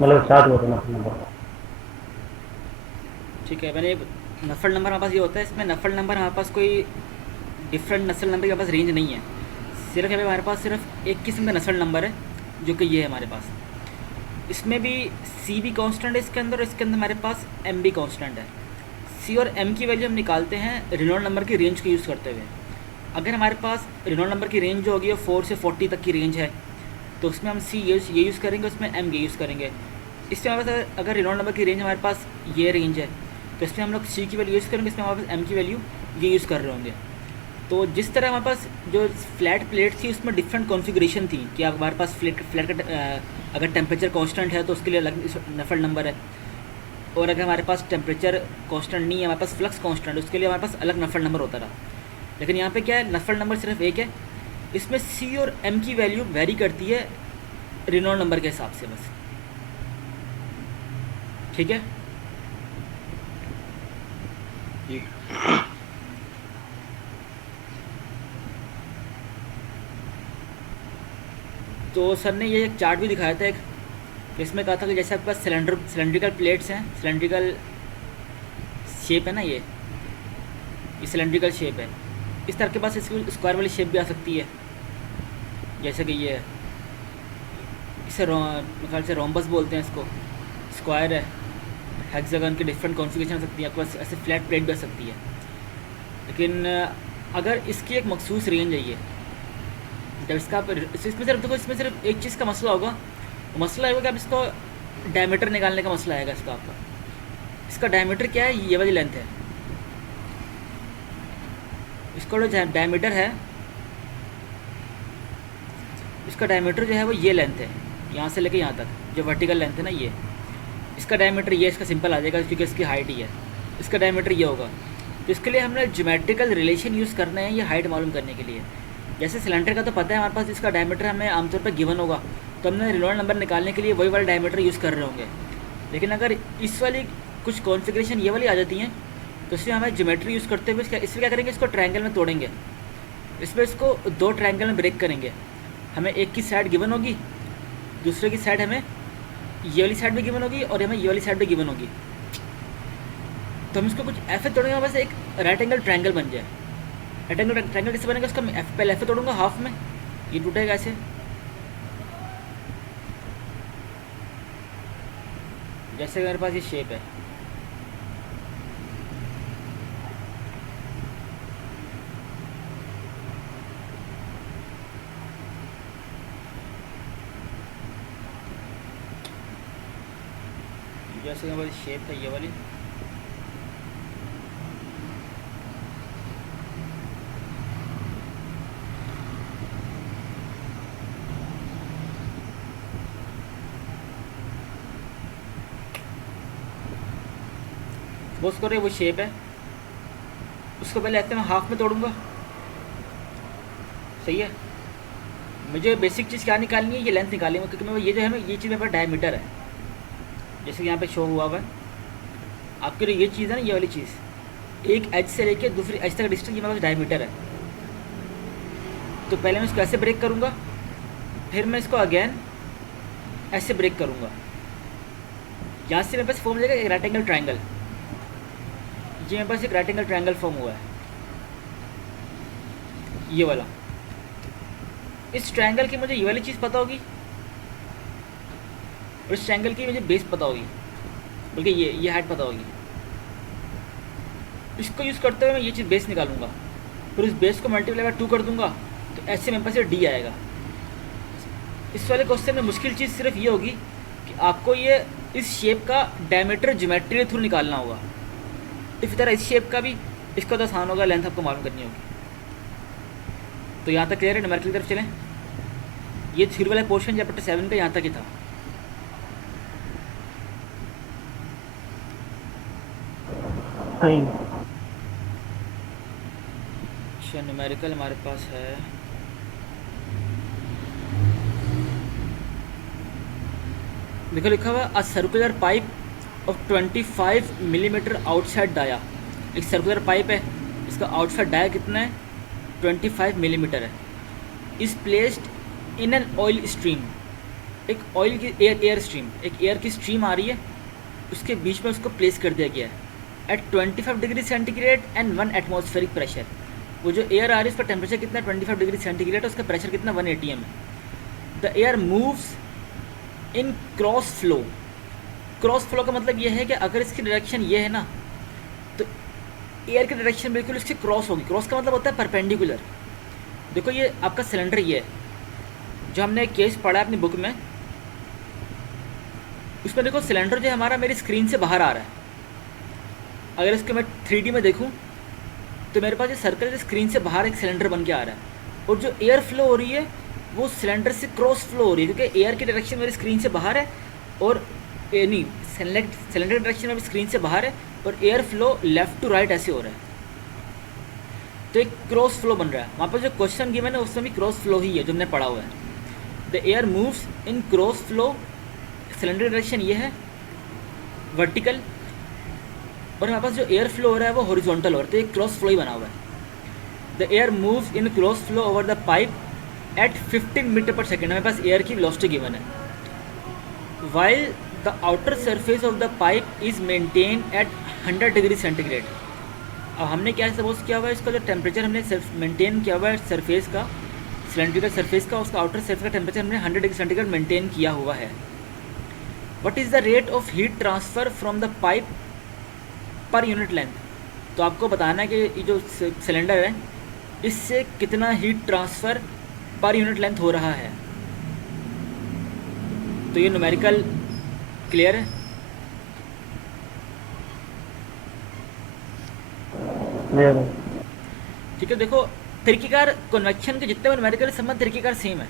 मतलब स्टार्ट हुआ था नफल नंबर। ठीक है, मैंने नफल नंबर हमारे पास ये होता है, इसमें नफल नंबर हमारे पास कोई डिफरेंट नस्ल नंबर के हमारे पास रेंज नहीं है। सिर्फ हमारे पास सिर्फ एक किस्म का नस्ल नंबर है, जो कि ये है हमारे पास। इसमें भी सी भी कांस्टेंट है इसके अंदर, और इसके अंदर हमारे पास एम भी कांस्टेंट है। सी और एम की वैल्यू हम निकालते हैं रिनॉल्ड नंबर की रेंज को यूज़ करते हुए। अगर हमारे पास रिनॉल्ड नंबर की रेंज जो होगी वो 4 से 40 तक की रेंज है, तो उसमें हम सी ये यूज़ करेंगे, उसमें एम ये यूज़ करेंगे। इसमें हमारे पास अगर रिनॉल्ड नंबर की रेंज हमारे पास ये रेंज है, तो इसमें हम लोग सी की वैल्यू यूज़ करेंगे, इसमें हमारे पास एम की वैल्यू ये यूज़ कर रहे होंगे। तो जिस तरह हमारे पास जो फ्लैट प्लेट थी उसमें डिफरेंट कॉन्फ़िगरेशन थी कि हमारे पास फ्लैट फ्लैट का अगर टेम्परेचर कांस्टेंट है तो उसके लिए अलग नफल नंबर है, और अगर हमारे पास टेम्परेचर कांस्टेंट नहीं है, हमारे पास फ्लक्स कांस्टेंट है, उसके लिए हमारे पास अलग नफल नंबर होता रहा। लेकिन यहाँ पे क्या है, नफल नंबर सिर्फ एक है। इसमें सी और एम की वैल्यू वेरी करती है रिनॉल्ड नंबर के हिसाब से बस। ठीक है। जी। तो सर ने ये एक चार्ट भी दिखाया था एक, इसमें कहा था कि जैसे आपके पास सिलेंड्रिकल प्लेट्स हैं, सिलेंड्रिकल शेप है ना, ये सिलेंड्रिकल शेप है। इस तरह के पास इसकी स्क्वायर वाली शेप भी आ सकती है, जैसे कि ये है। इसे मेरे ख्याल से रोम्बस बोलते हैं इसको। स्क्वायर है, हेक्सागन की डिफरेंट कॉन्फ़िगरेशन हो सकती है, आपके पास ऐसे फ्लैट प्लेट भी आ सकती है। लेकिन अगर इसकी एक मखसूस रेंज है ये, जब इसका इसमें सिर्फ देखो, इसमें सिर्फ एक चीज़ का मसला होगा, वो मसला है कि आप इसको डायमीटर निकालने का मसला आएगा इसका आपका। इसका डायमीटर क्या है, ये वाली लेंथ है। इसका जो डायमीटर है, इसका डायमीटर जो है वो ये लेंथ है, यहाँ से लेके यहाँ तक जो वर्टिकल लेंथ है ना, ये इसका डायमीटर ये इसका सिंपल आ जाएगा क्योंकि इसकी हाइट ही है। इसका डायमीटर ये होगा। तो इसके लिए हमने ज्योमेट्रिकल रिलेशन यूज़ करना है ये हाइट मालूम करने के लिए। जैसे सिलेंडर का तो पता है हमारे पास, इसका डायमीटर हमें आमतौर पर गिवन होगा, तो हमने रिनॉल्ड नंबर निकालने के लिए वही वाला डायमीटर यूज़ कर रहे होंगे। लेकिन अगर इस वाली कुछ कॉन्फ़िगरेशन ये वाली आ जाती हैं, तो इसमें हमें ज्योमेट्री यूज़ करते हुए इसमें क्या करेंगे, इसको ट्रायंगल में तोड़ेंगे। इसमें इसको दो ट्रायंगल में ब्रेक करेंगे। हमें एक की साइड गिवन होगी, दूसरे की साइड हमें ये वाली साइड भी गिवन होगी, और हमें ये वाली साइड भी गिवन होगी। तो हम इसको कुछ ऐसे तोड़ेंगे बस एक राइट एंगल ट्रायंगल बन जाए। राइट एंगल ट्रायंगल कैसे बनेगा, उसका पहले ऐसे तोड़ूंगा हाफ में, ये टूटेगा ऐसे, जैसे मेरे पास ये शेप है। जैसे मेरे पास शेप है ये वाली, वो उसको वो शेप है, उसको पहले ऐसे मैं हाफ में तोड़ूंगा। सही है। मुझे बेसिक चीज़ क्या निकालनी है, ये लेंथ निकालनी है, क्योंकि मैं ये जो है ये चीज़ मेरे पास डायमीटर है, जैसे कि यहाँ पे शो हुआ हुआ है आपके लिए। ये चीज़ है ना, ये वाली चीज़, एक एज से लेके दूसरी एज तक डिस्टेंस, ये मेरे पास डायमीटर है। तो पहले मैं इसको ऐसे ब्रेक करूँगा, फिर मैं इसको अगेन ऐसे ब्रेक करूँगा। यहाँ से मेरे पास फॉर्म हो जाएगा एक राइट एंगल ट्रायंगल। ये मेरे पास एक राइट एंगल ट्रायंगल फॉर्म हुआ है, ये वाला। इस ट्रायंगल की मुझे ये वाली चीज़ पता होगी, और इस ट्रायंगल की मुझे बेस पता होगी, बल्कि ये हाइट पता होगी। इसको यूज़ करते हुए मैं ये चीज़ बेस निकालूंगा, फिर उस बेस को मल्टीप्लाई बाय 2 कर दूंगा, तो ऐसे मेरे पास ये डी आएगा। इस वाले क्वेश्चन में मुश्किल चीज़ सिर्फ ये होगी कि आपको ये इस शेप का डायमीटर ज्योमेट्री के थ्रू निकालना होगा। इसी तरह इस शेप का भी, इसका तो आसान होगा, लेंथ आपको मालूम करनी होगी। तो यहाँ तक क्लियर है, न्यूमेरिकल की तरफ चलें। ये थ्योरी वाला पोर्शन चैप्टर 7 का यहाँ तक ही था। सही। अच्छा, न्यूमेरिकल हमारे पास है। देखो लिखा हुआ a circular pipe of 25 millimeter outside dia. एक सर्कुलर पाइप है, इसका आउटसाइड डाया कितना है, 25 मिलीमीटर है। Is placed in an oil stream. एक ऑयल की एयर स्ट्रीम, एक एयर की स्ट्रीम आ रही है, उसके बीच में उसको प्लेस कर दिया गया है at 25 degree centigrade and 1 atmospheric pressure. वो जो एयर आ रही है उसका टेम्परेचर कितना है 25 डिग्री सेंटीग्रेड, उसका प्रेशर कितना 1 atm है। The air moves in cross flow. Cross flow का मतलब ये है कि अगर इसकी डायरेक्शन ये है ना, तो एयर की डायरेक्शन बिल्कुल इससे क्रॉस होगी। क्रॉस का मतलब होता है परपेंडिकुलर। देखो ये आपका सिलेंडर ये है, जो हमने एक केस पढ़ा है अपनी बुक में, उसमें देखो सिलेंडर जो हमारा मेरी स्क्रीन से बाहर आ रहा है। अगर इसको मैं 3D में देखूं तो मेरे पास ये सर्कल स्क्रीन से बाहर एक सिलेंडर बन के आ रहा है, और जो एयर फ्लो हो रही है वो सिलेंडर से क्रॉस फ्लो हो रही है, क्योंकि एयर की डायरेक्शन मेरी स्क्रीन से बाहर है और नहीं सिलेंडर की डायरेक्शन मेरी स्क्रीन से बाहर है, और air flow left to right ऐसे हो रहा है, तो एक क्रॉस फ्लो बन रहा है। वहाँ पर जो क्वेश्चन गिवन है उसमें भी क्रॉस फ्लो ही है जो हमने पढ़ा हुआ है। The air moves in cross flow, cylinder direction ये है वर्टिकल, और हमारे पास जो एयर फ्लो हो रहा है वो हॉरिजॉन्टल हो रहा है, तो एक क्रॉस फ्लो ही बना हुआ है। The air moves in cross flow over the pipe at 15 meter per second. हमारे पास एयर की वेलोसिटी गिवन है। While the outer surface of the pipe is maintain at 100 degree centigrade. अब हमने क्या सपोज किया हुआ है, इसका जो टेम्परेचर हमने मेंटेन किया हुआ है सरफेस का, सिलेंड्रिकल सरफेस का, उसका आउटर सरफेस का टेम्परेचर हमने 100 डिग्री सेंटीग्रेड मेंटेन किया हुआ है। What is the rate of heat transfer from the pipe per unit length. तो आपको बताना है कि ये जो सिलेंडर है इससे कितना heat transfer per unit length हो रहा है। तो ये न्यूमेरिकल क्लियर है? क्लियर है। ठीक है, देखो तरीक़ेकार कन्वेक्शन के जितने भी न्यूमेरिकल संबंध तरीक़ेकार सेम है।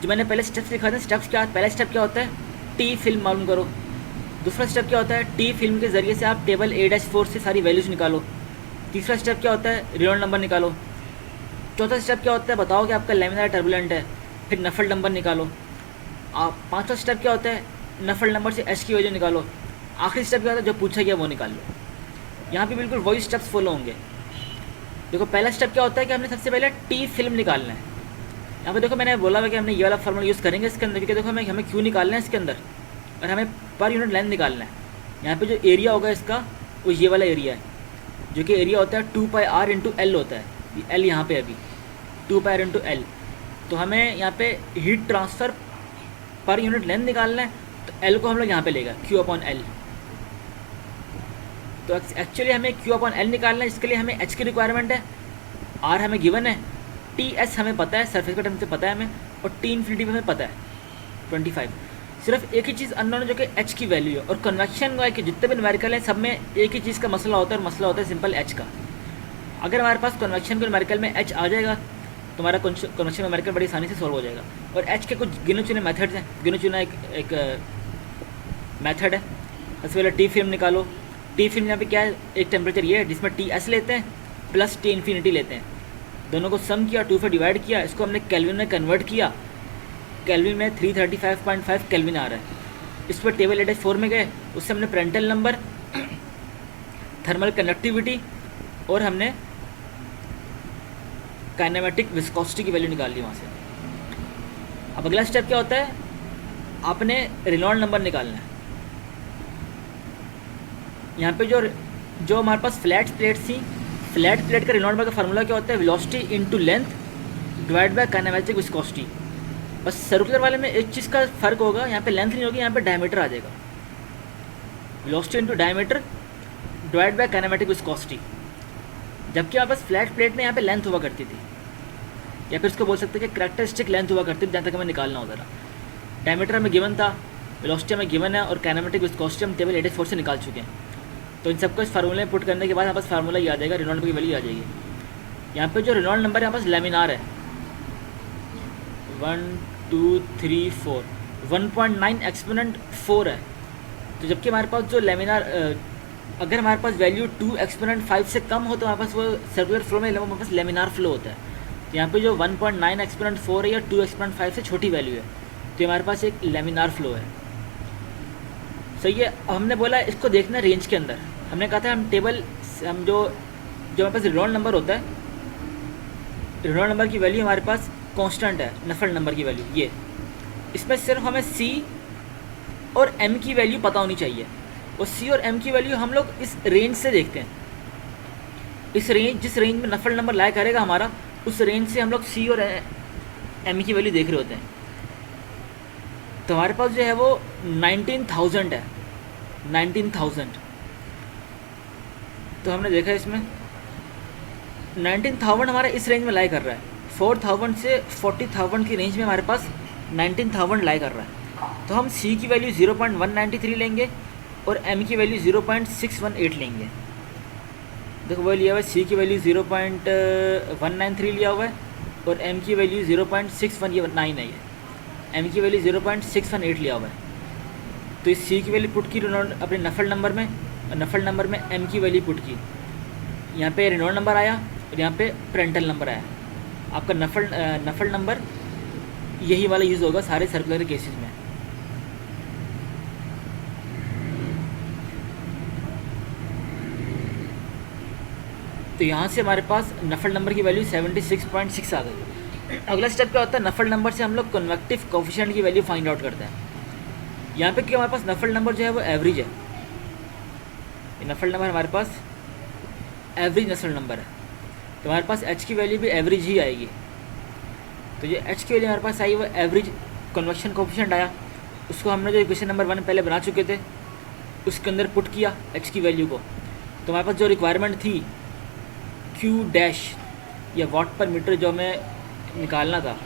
जो मैंने पहले स्टेप्स लिखा था, स्टेप्स क्या, पहला स्टेप क्या होता है, टी फिल्म मालूम करो। दूसरा स्टेप क्या होता है, टी फिल्म के ज़रिए से आप टेबल A-4 से सारी वैल्यूज़ निकालो। तीसरा स्टेप क्या होता है, रेनॉल्ड नंबर निकालो। चौथा स्टेप क्या होता है, बताओ कि आपका लैमिनार टर्बुलेंट है, फिर नफल नंबर निकालो। आप पांचवा स्टेप क्या होता है, नफल नंबर से एच की वैल्यू निकालो। आखिरी स्टेप क्या होता है, जो पूछा गया वो निकाल लो। यहाँ पे बिल्कुल वही स्टेप्स फॉलो होंगे। देखो पहला स्टेप क्या होता है कि हमने सबसे पहले टी फिल्म निकालना है। यहाँ पे देखो मैंने बोला हुआ कि हमने ये वाला फार्मूला यूज़ करेंगे इसके अंदर, क्योंकि देखो हमें क्यों निकालना है इसके अंदर, और हमें पर यूनिट लेंथ निकालना है। यहाँ पे जो एरिया होगा इसका वो ये वाला एरिया है, जो कि एरिया होता है 2πr इंटू एल होता है। एल यहाँ पे अभी 2πr इंटू एल। तो हमें यहाँ पे heat transfer per unit length निकालना है, तो एल को हम लोग यहाँ पे लेगा Q/L। तो एक्चुअली हमें Q/L निकालना है, इसके लिए हमें एच की रिक्वायरमेंट है, आर हमें गिवन है, टी एस हमें पता है, सरफेस का टेम्परेचर पता है हमें, और टी इन्फिनिटी हमें पता है 25। सिर्फ एक ही चीज़ अननोन है जो कि एच की वैल्यू है। और कन्वेक्शन का कि जितने भी न्यूमेरिकल हैं सब में एक ही चीज़ का मसला होता है, और मसला होता है सिंपल एच का। अगर हमारे पास कन्वेक्शन के न्यूमेरिकल में एच आ जाएगा तो हमारा कन्वेक्शन न्यूमेरिकल बड़ी आसानी से सॉल्व हो जाएगा। और एच के कुछ गिने चुने मेथड्स हैं, गिने चुना एक मेथड है। सबसे पहले टी फिल्म निकालो। टी फिल्म यहाँ पे क्या है, एक टेम्परेचर ये है जिसमें टी एस लेते हैं प्लस टी इन्फिनिटी लेते हैं, दोनों को सम किया, 2 से डिवाइड किया, इसको हमने केल्विन में कन्वर्ट किया। केल्विन में 335.5 केल्विन आ रहा है। इस पर टेबल A-4 में गए, उससे हमने प्रेंटल नंबर, थर्मल कंडक्टिविटी और हमने काइनेमेटिक विस्कोसिटी की वैल्यू निकाल ली वहाँ से। अब अगला स्टेप क्या होता है, आपने रेनॉल्ड नंबर निकालना है। यहाँ पे जो हमारे पास फ्लैट प्लेट थी, फ्लैट प्लेट का रेनॉल्ड नंबर का फार्मूला क्या होता है, velocity into length divide by kinematic viscosity. बस सर्कुलर वाले में एक चीज़ का फ़र्क होगा, यहाँ पे लेंथ नहीं होगी, यहाँ पे डायमीटर आ जाएगा। Velocity into diameter divide by kinematic viscosity. जबकि हमारे पास फ्लैट प्लेट में यहाँ पे लेंथ हुआ करती थी, या फिर इसको बोल सकते हैं कि करैक्टरिस्टिक लेंथ हुआ करती थी, जहाँ तक हमें निकालना होता था। डायमीटर हमें गिवन था, वेलोसिटी हमें गिवन है, और काइनेमेटिक विस्कोसिटी हम टेबल A-4 से निकाल चुके हैं। तो इन सबको इस फार्मूले में पुट करने के बाद हमारे पास फार्मूला ही आ जाएगा, रेनॉल्ड नंबर की वैल्यू आ जाएगी। यहाँ पे जो रेनॉल्ड नंबर है हमारे पास लेमिनार है 1 2 3 4 1.9 एक्सपोनेंट 4 है। तो जबकि हमारे पास जो लेमिनार, अगर हमारे पास वैल्यू 2 एक्सपोनेंट 5 से कम हो तो हमारे पास वो सर्कुलर फ्लो में हमारे पास लेमिनार फ्लो होता है। तो यहाँ पे जो 1.9 एक्सपोनेंट 4 है या 2 एक्सपोनेंट 5 से छोटी वैल्यू है, तो हमारे पास एक लेमिनार फ्लो है। सही है। हमने बोला इसको देखना रेंज के अंदर, हमने कहा था हम टेबल, हम जो हमारे पास रेनॉल्ड नंबर होता है, रेनॉल्ड नंबर की वैल्यू हमारे पास कांस्टेंट है, नफल नंबर की वैल्यू ये। इसमें सिर्फ हमें सी और एम की वैल्यू पता होनी चाहिए, और सी और एम की वैल्यू हम लोग इस रेंज से देखते हैं। इस रेंज, जिस रेंज में नफल नंबर लाया करेगा हमारा, उस रेंज से हम लोग सी और एम की वैल्यू देख रहे होते हैं। तो हमारे पास जो है वो 19,000 है, 19,000। तो हमने देखा इसमें 19,000 हमारा इस रेंज में लाई कर रहा है। 4,000 से 40,000 की रेंज में हमारे पास 19,000 लाई कर रहा है। तो हम सी की वैल्यू 0.193 लेंगे और एम की वैल्यू 0.618 लेंगे। देखो वो लिया हुआ है, सी की वैल्यू 0.193 लिया हुआ है और एम की वैल्यू 0.619 है, एम की वैल्यू 0.618 लिया हुआ है। तो इस सी की वैल्यू पुट की अपने नफल नंबर में, और नफल नंबर में एम की वैल्यू पुट की। यहाँ पे रेनॉल्ड नंबर आया और यहाँ पे प्रेंटल नंबर आया। आपका नफल नंबर यही वाला यूज़ होगा सारे सर्कुलर केसेस में। तो यहाँ से हमारे पास नफल नंबर की वैल्यू 76.6 आ गई। अगला स्टेप क्या होता है, नफल नंबर से हम लोग कन्वेक्टिव कोफिशिएंट की वैल्यू फाइंड आउट करते हैं। यहाँ पे क्या हमारे पास नफल नंबर जो है वो एवरेज है। ये नफल नंबर हमारे पास एवरेज नफल नंबर है, तो हमारे पास एच की वैल्यू भी एवरेज ही आएगी। तो ये एच की वैल्यू हमारे पास आई वो एवरेज कन्वेक्शन कोफिशिएंट आया। उसको हमने जो इक्वेशन नंबर 1 पहले बना चुके थे उसके अंदर पुट किया एच की वैल्यू को। तो हमारे पास जो रिक्वायरमेंट थी क्यू डैश या वाट पर मीटर जो हमें निकालना था,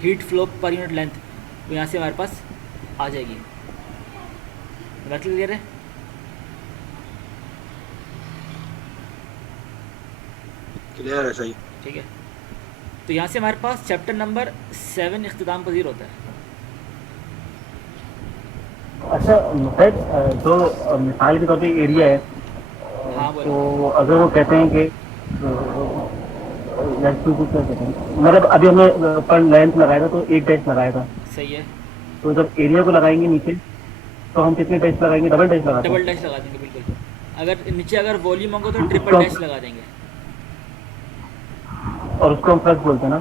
heat flow per unit length, वो यहाँ से हमारे पास आ जाएगी। बात क्लियर है? क्लियर है, सही। ठीक है। तो यहाँ से हमारे पास चैप्टर नंबर 7 इख्तिताम पजीर होता है। अच्छा सर, जो मिसाल के तौर पे एरिया है, हाँ बोलो। तो अगर वो कहते हैं कि मतलब अभी हमने पर लेंथ लगाया था तो एक डैश लगाया था, सही है, तो जब एरिया को लगाएंगे नीचे तो हम कितने डैश लगाएंगे? डबल डैश लगाते हैं। डबल डैश लगा देंगे बिल्कुल। अगर नीचे अगर वॉल्यूम होगा तो ट्रिपल डैश लगा देंगे, और उसको हम फ्लक्स बोलते हैं ना?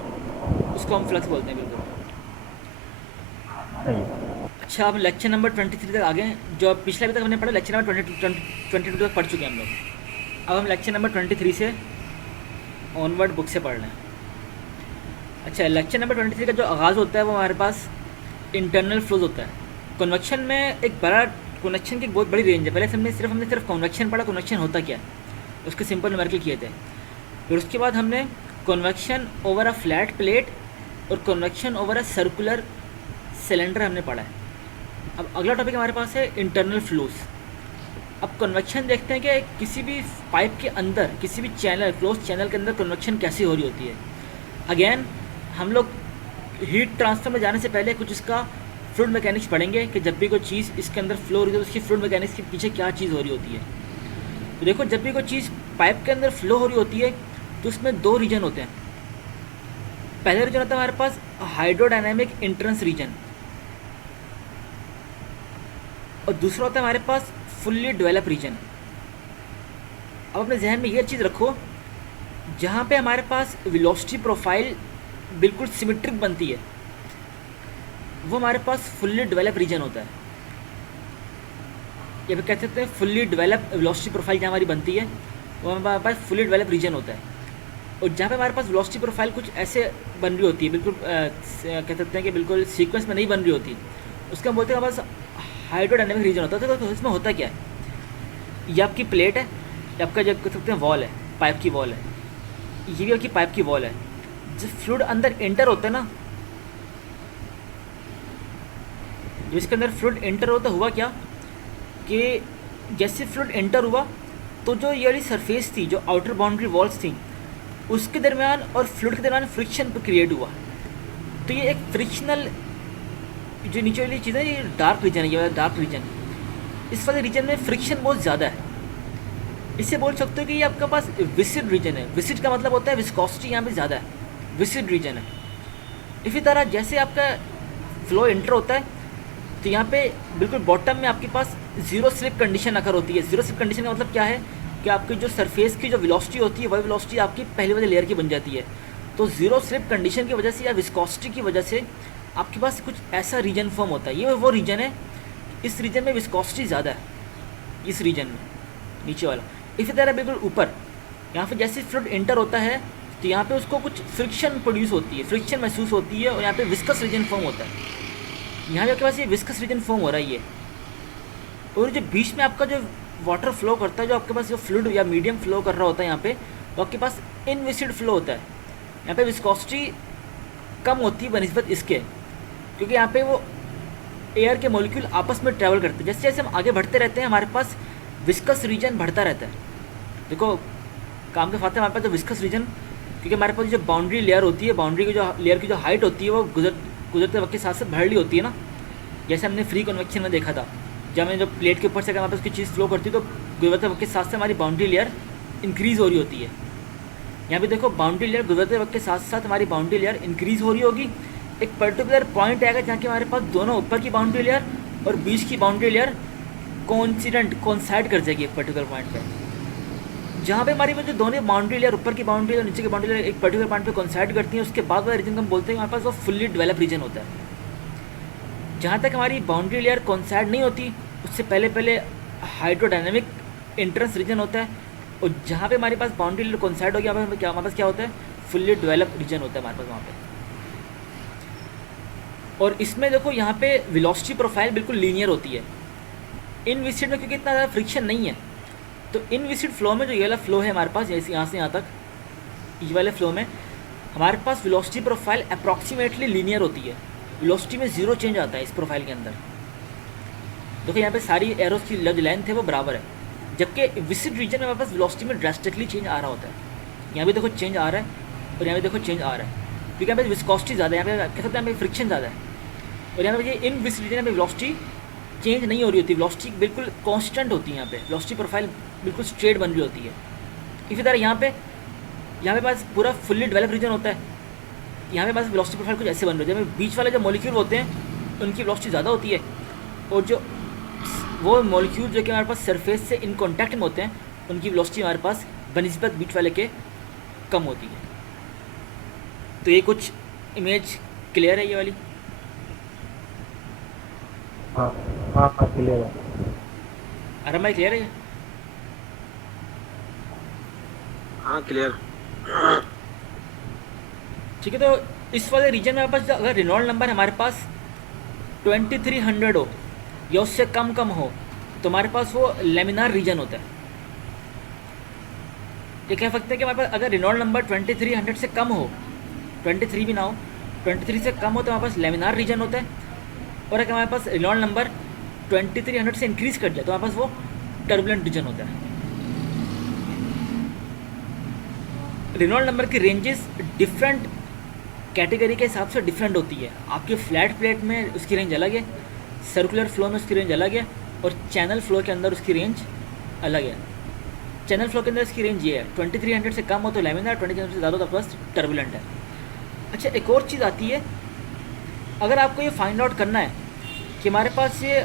उसको हम फ्लक्स बोलते हैं बिल्कुल। सही है। अच्छा, अब लेक्चर नंबर 23 तक आ गए हैं। जो पिछले अभी तक हमने पढ़ा लेक्चर नंबर 22 तक पढ़ चुके हैं हम लोग। अब हम लेक्चर नंबर 23 से ऑनवर्ड बुक से पढ़ रहे हैं। अच्छा, लेक्चर नंबर 23 का जो आगाज़ होता है वो हमारे पास इंटरनल फ्लोज होता है। कन्वेक्शन में एक बड़ा, कन्वेक्शन की एक बहुत बड़ी रेंज है। पहले हमने सिर्फ कन्वेक्शन पढ़ा, कन्वेक्शन होता क्या है, उसके सिंपल न्यूमेरिकल किए थे। फिर उसके बाद हमने convection over a flat plate और convection over a circular cylinder हमने पढ़ा है। अब अगला टॉपिक हमारे पास है इंटरनल फ्लोज। अब कन्वेक्शन देखते हैं कि किसी भी पाइप के अंदर, किसी भी चैनल, क्लोज चैनल के अंदर कन्वेक्शन कैसी हो रही होती है। अगेन हम लोग हीट ट्रांसफर में जाने से पहले कुछ इसका फ्लूइड मैकेनिक्स पढ़ेंगे कि जब भी कोई चीज़ इसके अंदर फ्लो हो रही है तो उसकी फ्लूइड मैकेनिक्स के पीछे क्या चीज़ हो रही होती है। तो देखो, जब भी कोई चीज़ पाइप के अंदर फ्लो हो रही होती है तो उसमें दो रीजन होते हैं। पहला रीजन होता है हमारे पास हाइड्रोडायनामिक इंट्रेंस रीजन, और दूसरा होता है हमारे पास फुल्ली डेवलप रीजन। अब अपने जहन में ये चीज़ रखो, जहाँ पे हमारे पास वेलोसिटी प्रोफाइल बिल्कुल सिमेट्रिक बनती है वो हमारे पास फुल्ली डेवलप रीजन होता है। ये भी कह सकते हैं फुल्ली डेवलप वेलोसिटी प्रोफाइल जहाँ हमारी बनती है वो हमारे पास फुल्ली डेवलप रीजन होता है। और जहाँ पे हमारे पास वेलोसिटी प्रोफाइल कुछ ऐसे बन रही होती है, बिल्कुल कह सकते हैं कि बिल्कुल सीक्वेंस में नहीं बन रही होती, उसका हम बोलते हैं हमारे पास हाइड्रोडायनामिक रीजन होता है। तो इसमें होता क्या है, ये आपकी प्लेट है, ये आपका जो कह सकते हैं वॉल है, पाइप की वॉल है, ये भी आपकी पाइप की वॉल है। जब फ्लूइड अंदर एंटर होता है ना, जब इसके अंदर फ्लूइड एंटर होता हुआ क्या कि जैसे फ्लूइड एंटर हुआ तो जो ये वाली सरफेस थी, जो आउटर बाउंड्री वॉल्स थी, उसके दरमियान और फ्लूइड के दरमियान फ्रिक्शन क्रिएट हुआ। तो ये एक फ्रिक्शनल जो नीचे वाली चीज़ है, ये डार्क रीजन है, ये वाला डार्क रीजन। इस वाले रीजन में फ्रिक्शन बहुत ज़्यादा है। इससे बोल सकते हो कि ये आपके पास विसिड रीजन है। विसिड का मतलब होता है विस्कोसिटी यहाँ पे ज़्यादा है, विसिड रीजन है। इसी तरह जैसे आपका फ्लो एंटर होता है तो यहाँ पे बिल्कुल बॉटम में आपके पास जीरो स्लिप कंडीशन अगर होती है। जीरो स्लिप कंडीशन का मतलब क्या है कि आपकी जो सरफेस की जो वेलोसिटी होती है वही वेलोसिटी आपकी पहले वाले लेयर की बन जाती है। तो जीरो स्लिप कंडीशन की वजह से या विस्कोसिटी की वजह से आपके पास कुछ ऐसा रीजन फॉर्म होता है, ये वो रीजन है, इस रीजन में विस्कोसिटी ज़्यादा है, इस रीजन में नीचे वाला। इसी तरह बिल्कुल ऊपर यहाँ पे जैसे फ्लूइड एंटर होता है तो यहाँ पे उसको कुछ फ्रिक्शन प्रोड्यूस होती है, फ्रिक्शन महसूस होती है, और यहाँ पे विस्कस रीजन फॉर्म होता है। यहाँ पे आपके पास ये विस्कस रीजन फॉर्म हो रहा है ये, और जो बीच में आपका जो वाटर फ्लो करता है, जो आपके पास जो फ्लूइड या मीडियम फ्लो कर रहा होता है यहाँ पे, तो आपके पास इनविसिड फ्लो होता है। यहाँ पे विस्कोसिटी कम होती है बनिस्बत इसके, क्योंकि यहाँ पे वो एयर के मॉलिक्यूल आपस में ट्रैवल करते हैं। जैसे जैसे हम आगे बढ़ते रहते हैं हमारे पास विस्कस रीजन बढ़ता रहता है। देखो काम के फाते हमारे पास जो विस्कस रीजन, क्योंकि हमारे पास जो बाउंड्री लेयर होती है, बाउंड्री की जो लेयर की जो हाइट होती है वो गुजरते वक्त के साथ साथ बढ़ रही होती है ना। जैसे हमने फ्री कन्वेक्शन में देखा था, जब हमें जो प्लेट के ऊपर से अगर हमारे पास कोई चीज़ फ्लो करती है तो गुजरते वक्त के साथ साथ हमारी बाउंड्री लेयर इंक्रीज़ हो रही होती है। यहाँ पे देखो बाउंड्री लेयर गुजरते वक्त के साथ साथ हमारी बाउंड्री लेयर इंक्रीज़ हो रही होगी। एक पर्टिकुलर पॉइंट आएगा जहाँ कि हमारे पास दोनों ऊपर की बाउंड्री लेयर और बीच की बाउंड्री लेयर कोइंसाइड कर जाएगी एक पर्टिकुलर पॉइंट पे, जहाँ पे हमारी जो दोनों बाउंड्री लेयर, ऊपर की बाउंड्री लेयर नीचे की बाउंड्री लेयर एक पर्टिकुलर पॉइंट पे कोइंसाइड करती हैं। उसके बाद वाला रीजन हम बोलते हैं हमारे पास वो फुल्ली डेवलप रीजन होता है। जहाँ तक हमारी बाउंड्री लेयर कोइंसाइड नहीं होती उससे पहले पहले हाइड्रोडायनेमिक एंट्रेंस रीजन होता है, और जहाँ पे हमारे पास बाउंड्री लेयर कोइंसाइड हो गया हमारे पास क्या होता है, फुल्ली डेवलप रीजन होता है हमारे पास वहाँ पे। और इसमें देखो यहाँ पे वेलोसिटी प्रोफाइल बिल्कुल लीनियर होती है। इनविसिड में क्योंकि इतना ज़्यादा फ्रिक्शन नहीं है, तो इनविसिड फ्लो में जो ये वाला फ्लो है हमारे पास, जैसे यहाँ से यहाँ तक ये वाले फ्लो में हमारे पास वेलोसिटी प्रोफाइल अप्रॉक्सीमेटली लीनियर होती है। वेलोसिटी में जीरो चेंज आता है इस प्रोफाइल के अंदर। देखो यहाँ पे सारी एरोस की लेंथ है वो बराबर है, जबकि विसिड रीजन में हमारे पास वेलोसिटी में ड्रास्टिकली चेंज आ रहा होता है। यहाँ भी देखो चेंज आ रहा है और यहाँ भी देखो चेंज आ रहा है, क्योंकि यहाँ पे विस्कोसिटी ज़्यादा है, यहाँ पे कह सकते हैं यहाँ पे फ्रिक्शन ज़्यादा है। और यहाँ पे ये इन विसिड रीजन में वेलोसिटी चेंज नहीं हो रही होती, वेलोसिटी बिल्कुल कांस्टेंट होती है। यहाँ पे वेलोसिटी प्रोफाइल बिल्कुल स्ट्रेट बन रही होती है। इसी तरह यहाँ पे पास पूरा फुल्ली डेवलप रीजन होता है, यहाँ पे पास वेलोसिटी प्रोफाइल कुछ ऐसे बन रही है। बीच वाले जो मॉलिक्यूल होते हैं उनकी वेलोसिटी ज़्यादा होती है, और जो वो मॉलिक्यूल जो कि हमारे पास सरफेस से इन कॉन्टैक्ट में होते हैं उनकी वेलोसिटी हमारे पास बनिस्बत बीच वाले के कम होती है। तो ये कुछ इमेज क्लियर है ये वाली? हाँ हाँ हाँ क्लियर है। आराम भाई क्लियर है? हाँ क्लियर। ठीक है, तो इस वाले रीजन में हमारे पास अगर रेनॉल्ड नंबर हमारे पास 2300 हो या उससे कम हो तो हमारे पास वो लेमिनार रीजन होता है। ये कह सकते हैं कि हमारे पास अगर रेनॉल्ड नंबर 2300 से कम हो, 23 भी ना हो, 23 से कम हो तो हमारे पास लेमिनार रीजन होता है। और अगर हमारे पास रेनॉल्ड नंबर 2300 से इंक्रीज़ कर जाए तो हमारे पास वो टर्बुलेंट रीजन होता है। रेनॉल्ड नंबर की रेंजेस डिफरेंट कैटेगरी के हिसाब से डिफरेंट होती है। आपके फ्लैट प्लेट में उसकी रेंज अलग है, सर्कुलर फ्लो में उसकी रेंज अलग है, और चैनल फ्लो के अंदर उसकी रेंज अलग है। चैनल फ्लो के अंदर इसकी रेंज ये है, 2300 से कम हो तो लेमिनार, 2300 से ज़्यादा तो आपके पास टर्बुलेंट है। अच्छा, एक और चीज़ आती है, अगर आपको ये फाइंड आउट करना है कि हमारे पास ये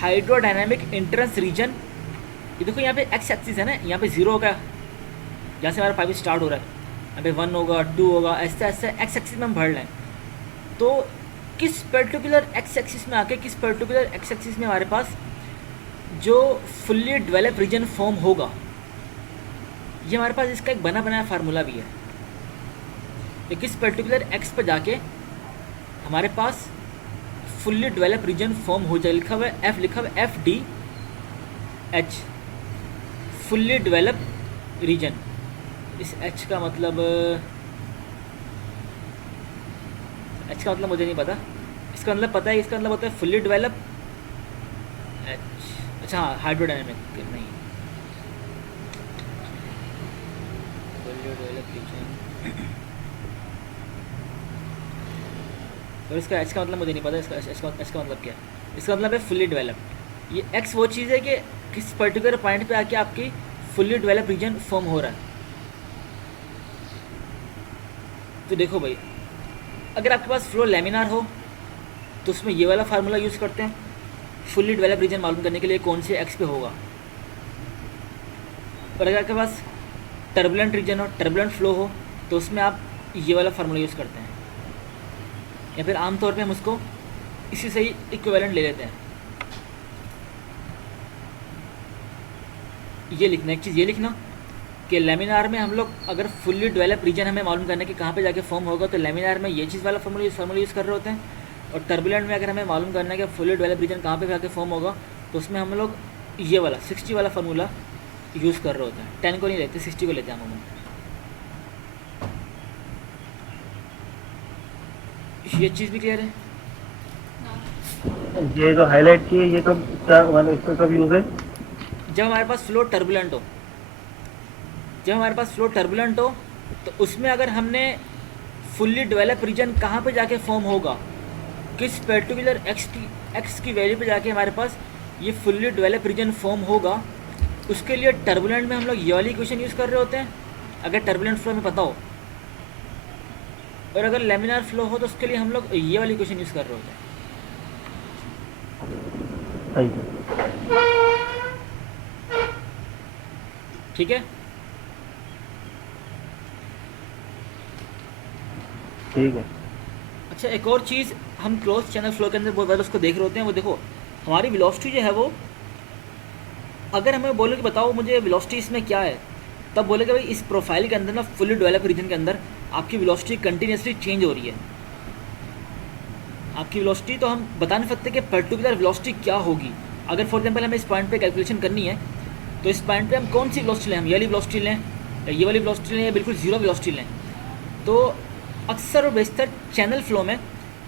हाइड्रोडायनामिक एंट्रेंस रीजन, ये देखो यहाँ पे एक्स एक्सिस है ना, यहाँ पे 0 होगा जहाँ से हमारा पाइप स्टार्ट हो रहा है, यहाँ पे 1 होगा, 2 होगा, ऐसे ऐसे एक्स एक्सिस में हम भर लें। तो किस पर्टिकुलर एक्स एक्सिस में आके, किस पर्टिकुलर एक्स एक्सिस में हमारे पास जो फुल्ली डेवलप रीजन फॉर्म होगा, ये हमारे पास इसका एक बना बनाया फार्मूला भी है। तो किस पर्टिकुलर एक्स पर जाके हमारे पास फुल्ली डेवलप रीजन फॉर्म हो जाए, लिखा हुआ है एफ, लिखा हुआ है FDH, फुल्ली डेवलप रीजन। इस एच का मतलब मुझे नहीं पता, इसका मतलब पता है, इसका मतलब होता है फुल्ली डेवलप एच। अच्छा हाँ, हाइड्रोडायनेमिक नहीं, फुल्ली डेवलप रीजन। और इसका एच का मतलब मुझे नहीं पता, इसका एच का मतलब क्या है। इसका मतलब है फुल्ली डेवलप। ये एक्स वो चीज़ है कि किस पर्टिकुलर पॉइंट पे आके आपकी फुल्ली डेवलप रीजन फॉर्म हो रहा है। तो देखो भाई, अगर आपके पास फ्लो लेमिनार हो तो उसमें ये वाला फार्मूला यूज़ करते हैं फुल्ली डेवलप रीजन मालूम करने के लिए कौन से एक्स पे होगा। और अगर आपके पास टर्बुलेंट रीजन हो, टर्बुलेंट फ्लो हो, तो उसमें आप ये वाला फार्मूला यूज़ करते हैं या फिर आमतौर पे हम उसको इसी से ही इक्विवेलेंट ले लेते हैं। ये लिखना, एक चीज़ ये लिखना कि लेमिनार में हम लोग अगर फुल्ली डेवलप रीजन हमें मालूम करना है कि कहाँ पे जाके फॉर्म होगा, तो लेमिनार में ये चीज़ वाला फार्मूला यूज़ कर रहे होते हैं। और टर्बुलेंट में अगर हमें मालूम करना है कि फुल्ली डेवलप रीजन कहाँ पे जाके फॉर्म होगा, तो उसमें हम लोग ये वाला 60 वाला फार्मूला यूज़ कर रहे होते हैं। 10 को नहीं लेते, 60 को लेते हैं हम। ये चीज़ भी क्लियर है? ये जो हाईलाइट की है ये कब क्या मतलब इसका कब यूज है? जब हमारे पास फ्लो टर्बुलेंट हो, जब हमारे पास फ्लो टर्बुलेंट हो, तो उसमें अगर हमने फुल्ली डेवलप रीजन कहाँ पे जाके फॉर्म होगा, किस पर्टिकुलर एक्स की वैल्यू पे जाके हमारे पास ये फुल्ली डेवलप रीजन फॉर्म होगा, उसके लिए टर्बुलेंट में हम लोग ये वाली इक्वेशन यूज़ कर रहे होते हैं, अगर टर्बुलेंट फ्लो में पता हो। और अगर लेमिनार फ्लो हो तो उसके लिए हम लोग ये वाली इक्वेशन यूज़ कर रहे होते हैं। सही। ठीक है, ठीक है। अच्छा एक और चीज़ हम क्लोज चैनल फ्लो के अंदर बहुत बार उसको देख रहे होते हैं। वो देखो हमारी वेलोसिटी जो है वो, अगर हमें बोले कि बताओ मुझे वेलोसिटी इसमें क्या है, तब बोले कि भाई इस प्रोफाइल के अंदर ना फुल्ली डेवलप रीजन के अंदर आपकी वेलोसिटी कंटिन्यूसली चेंज हो रही है। आपकी वेलोसिटी तो हम बता नहीं सकते कि पर्टिकुलर वेलोसिटी क्या होगी। अगर फॉर एग्जांपल हमें इस पॉइंट पे कैलकुलेशन करनी है, तो इस पॉइंट पे हम कौन सी वेलोसिटी लें, हम ये वाली वेलोसिटी लें या ये वाली वेलोसिटी लें या बिल्कुल ज़ीरो वेलोसिटी लें। तो अक्सर और बेशतर चैनल फ्लो में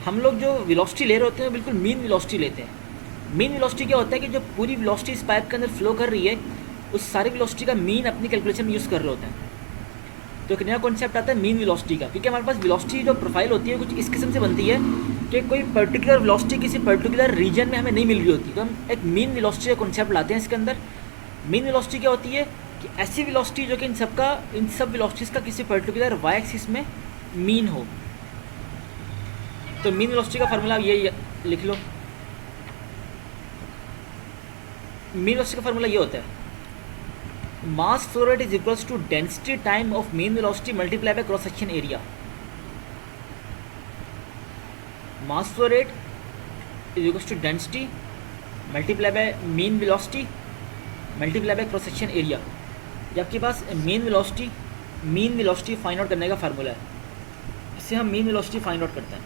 हम लोग जो वेलोसिटी ले रहे होते हैं बिल्कुल मीन वेलोसिटी लेते हैं। मीन वेलोसिटी क्या होता है कि जो पूरी वेलोसिटी इस पाइप के अंदर फ्लो कर रही है, उस सारी वेलोसिटी का मीन अपनी कैलकुलेशन में यूज़ कर रहे होते हैं। तो एक नया कॉन्सेप्ट आता है मीन वेलोसिटी का, क्योंकि हमारे पास वेलोसिटी जो प्रोफाइल होती है कुछ इस किस्म से बनती है कि कोई पर्टिकुलर वेलोसिटी किसी पर्टिकुलर रीजन में हमें नहीं मिल रही होती, तो हम एक मीन वेलोसिटी का कॉन्सेप्ट लाते हैं इसके अंदर। मीन वेलोसिटी क्या होती है कि ऐसी वेलोसिटी जो कि इन सब वेलोसिटीज़ का किसी पर्टिकुलर वाई एक्सिस में मीन हो। तो मीन वेलोसिटी का फार्मूला ये लिख लो। मीन वेलोसिटी का फार्मूला ये होता है, mass flow rate is equals to density time of mean velocity multiply by cross section area. Mass flow rate is equals to density multiply by mean velocity multiply by cross section area. ये आपके पास mean velocity find out करने का formula है। इससे हम mean velocity find out करते हैं।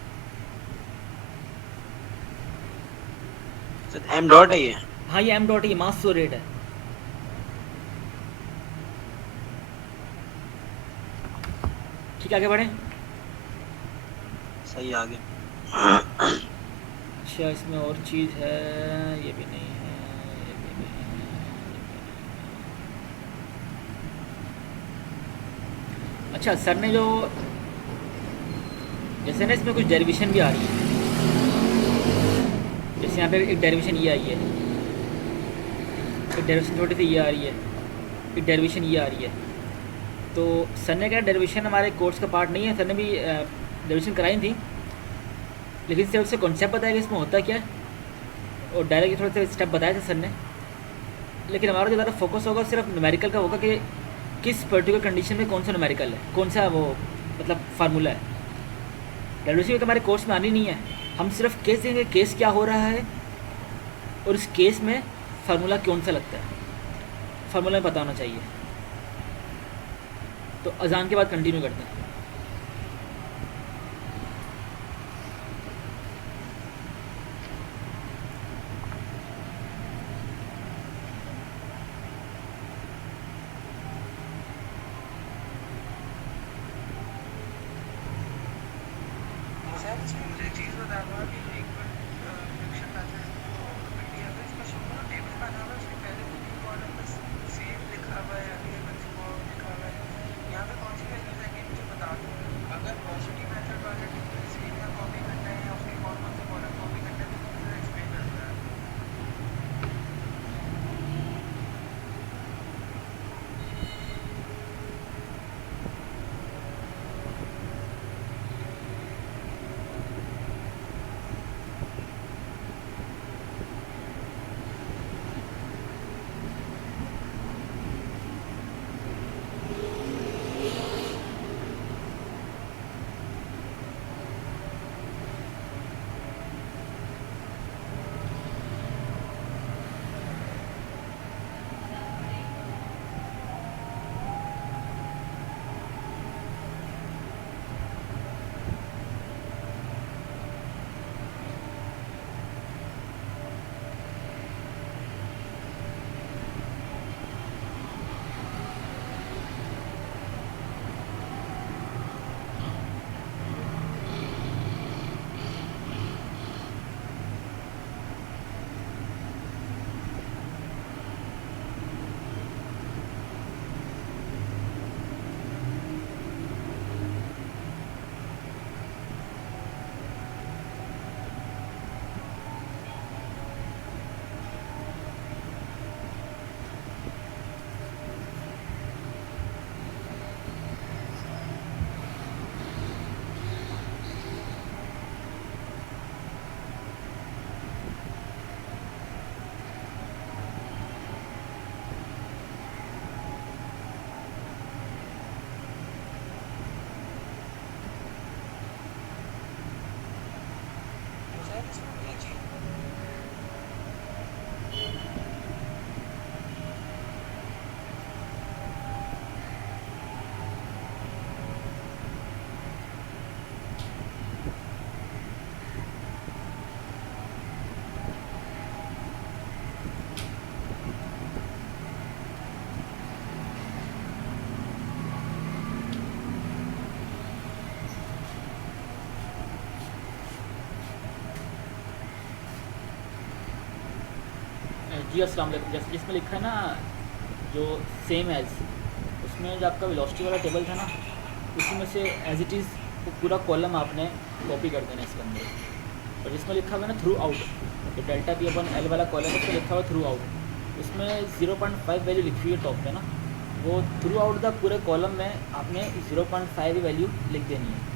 एम डॉट है ये? हाँ ये एम डॉट, ये मास फ्लो रेट है। ठीक है आगे बढ़ें। सही आगे। अच्छा इसमें और चीज़ है, ये भी नहीं है, ये भी नहीं है, ये भी नहीं है। अच्छा सर ने जो जैसे ना इसमें कुछ डेरिवेशन भी आ रही है, जैसे यहाँ पे एक डेरिवेशन ये आई है, एक डेरिवेशन छोटी सी ये आ रही है, एक डेरिवेशन ये आ रही है। तो सर ने कहा डेरिवेशन हमारे कोर्स का पार्ट नहीं है, सर ने भी डेरिवेशन कराई थी, लेकिन सिर्फ उससे कॉन्सेप्ट बताया कि इसमें होता क्या है और डायरेक्ट थोड़े से स्टेप बताए थे सर ने। लेकिन हमारा जो ज़्यादा फोकस होगा सिर्फ न्यूमेरिकल का होगा कि किस पर्टिकुलर कंडीशन में कौन सा न्यूमेरिकल है, कौन सा वो मतलब फार्मूला है। डेरिवेशन तो हमारे कोर्स में आनी नहीं है, हम सिर्फ केस देंगे, केस क्या हो रहा है और इस केस में फार्मूला कौन सा लगता है, फार्मूला में पता होना चाहिए। तो अजान के बाद कंटिन्यू करते हैं। मुझे एक चीज़ बता दो कि एक फ्रिक्शन आता है तो इंडिया में इसका शुरू में टेबल बना हुआ है, उसके पहले बुकिंग कॉलम में सेम लिखा हुआ है, आगे लिखा हुआ है, यहाँ पे कौन सी वैल्यूज आएंगी मुझे जी अस्सलाम वालेकुम। जैसे जिसमें लिखा है ना जो सेम एज, उसमें जो आपका वेलोसिटी वाला टेबल था ना, उसी में से एज इट इज़ वो पूरा कॉलम आपने कॉपी कर देना इसके अंदर। और जिसमें लिखा हुआ है ना थ्रू आउट, तो डेल्टा पी अपन एल वाला कॉलम है, उसमें लिखा हुआ थ्रू आउट, उसमें 0.5 वैल्यू लिखी हुई है टॉप पे ना, वो थ्रू आउट द पूरे कॉलम में आपने 0.5 ही वैल्यू लिख देनी है।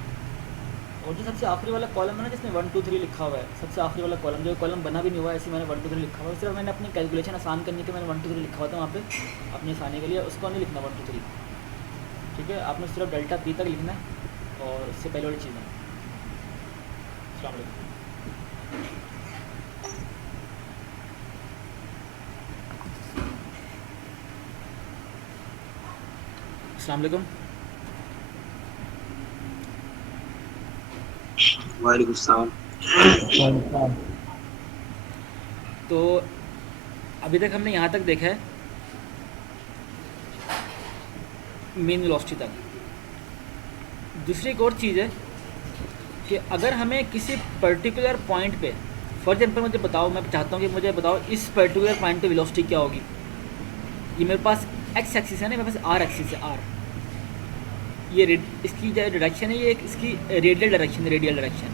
और जो सबसे आखिरी वाला कॉलम है ना जिसमें 1 2 3 लिखा हुआ है, सबसे आखिरी वाला कॉलम, जो कॉलम बना भी नहीं हुआ है, ऐसे मैंने 1 2 3 लिखा हुआ है, सिर्फ मैंने अपनी कैलकुलेशन आसान करने के मैंने 1 2 3 लिखा हुआ था वहाँ पे अपनी आसानी के लिए, उसको नहीं लिखना 1 2 3, ठीक है। आपने सिर्फ डेल्टा पी तक लिखना है और इससे पहले वाली चीज़ें। अस्सलाम वालेकुम। अस्सलाम वालेकुम। वालेकुम सलाम। तो अभी तक हमने यहाँ तक देखा है मेन वेलोसिटी तक। दूसरी एक और चीज़ है कि अगर हमें किसी पर्टिकुलर पॉइंट पे, फॉर एग्जाम्पल मुझे बताओ, मैं चाहता हूँ कि मुझे बताओ इस पर्टिकुलर पॉइंट पे वेलोसिटी क्या होगी। ये मेरे पास एक्स एक्सिस है ना, मेरे पास आर एक्सिस है, आर, ये इसकी जो डायरेक्शन है ये एक इसकी रेडियल डायरेक्शन,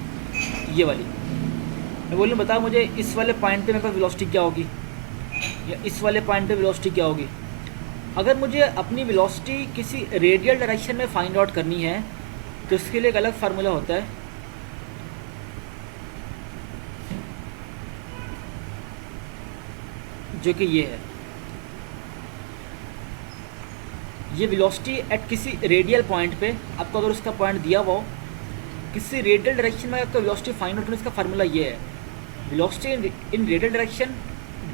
ये वाली। मैं बोलूँ बताओ मुझे इस वाले पॉइंट पे मेरे पास वेलोसिटी क्या होगी, या इस वाले पॉइंट पे वेलोसिटी क्या होगी। अगर मुझे अपनी वेलोसिटी किसी रेडियल डायरेक्शन में फाइंड आउट करनी है तो उसके लिए एक अलग फार्मूला होता है, जो कि ये है। ये वेलोसिटी एट किसी रेडियल पॉइंट पे आपको अगर उसका पॉइंट दिया हुआ हो, किसी रेडियल डायरेक्शन में आपका वेलोसिटी फाइंड आउट करने इसका फार्मूला ये है, velocity in radial direction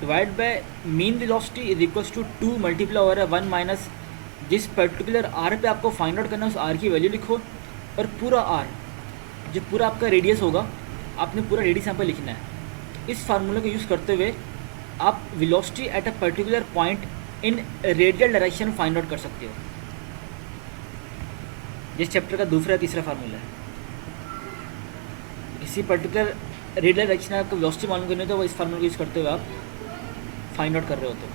divide by mean velocity is equals to 2 multiply हो रहा है 1 माइनस जिस पर्टिकुलर आर पे आपको फाइंड आउट करना है उस आर की वैल्यू लिखो, और पूरा आर जो पूरा आपका रेडियस होगा आपने पूरा रेडियस यहाँ पर लिखना है। इस फार्मूले को यूज़ करते हुए आप velocity at a particular point in radial direction find out कर सकते हो। जिस चैप्टर का दूसरा तीसरा फार्मूला है, किसी पर्टिकुलर रेडियल डायरेक्शन आपको वेलोसिटी मालूम करनी है तो वो इस फार्मूले को यूज़ करते हुए आप फाइंड आउट कर रहे होते हो।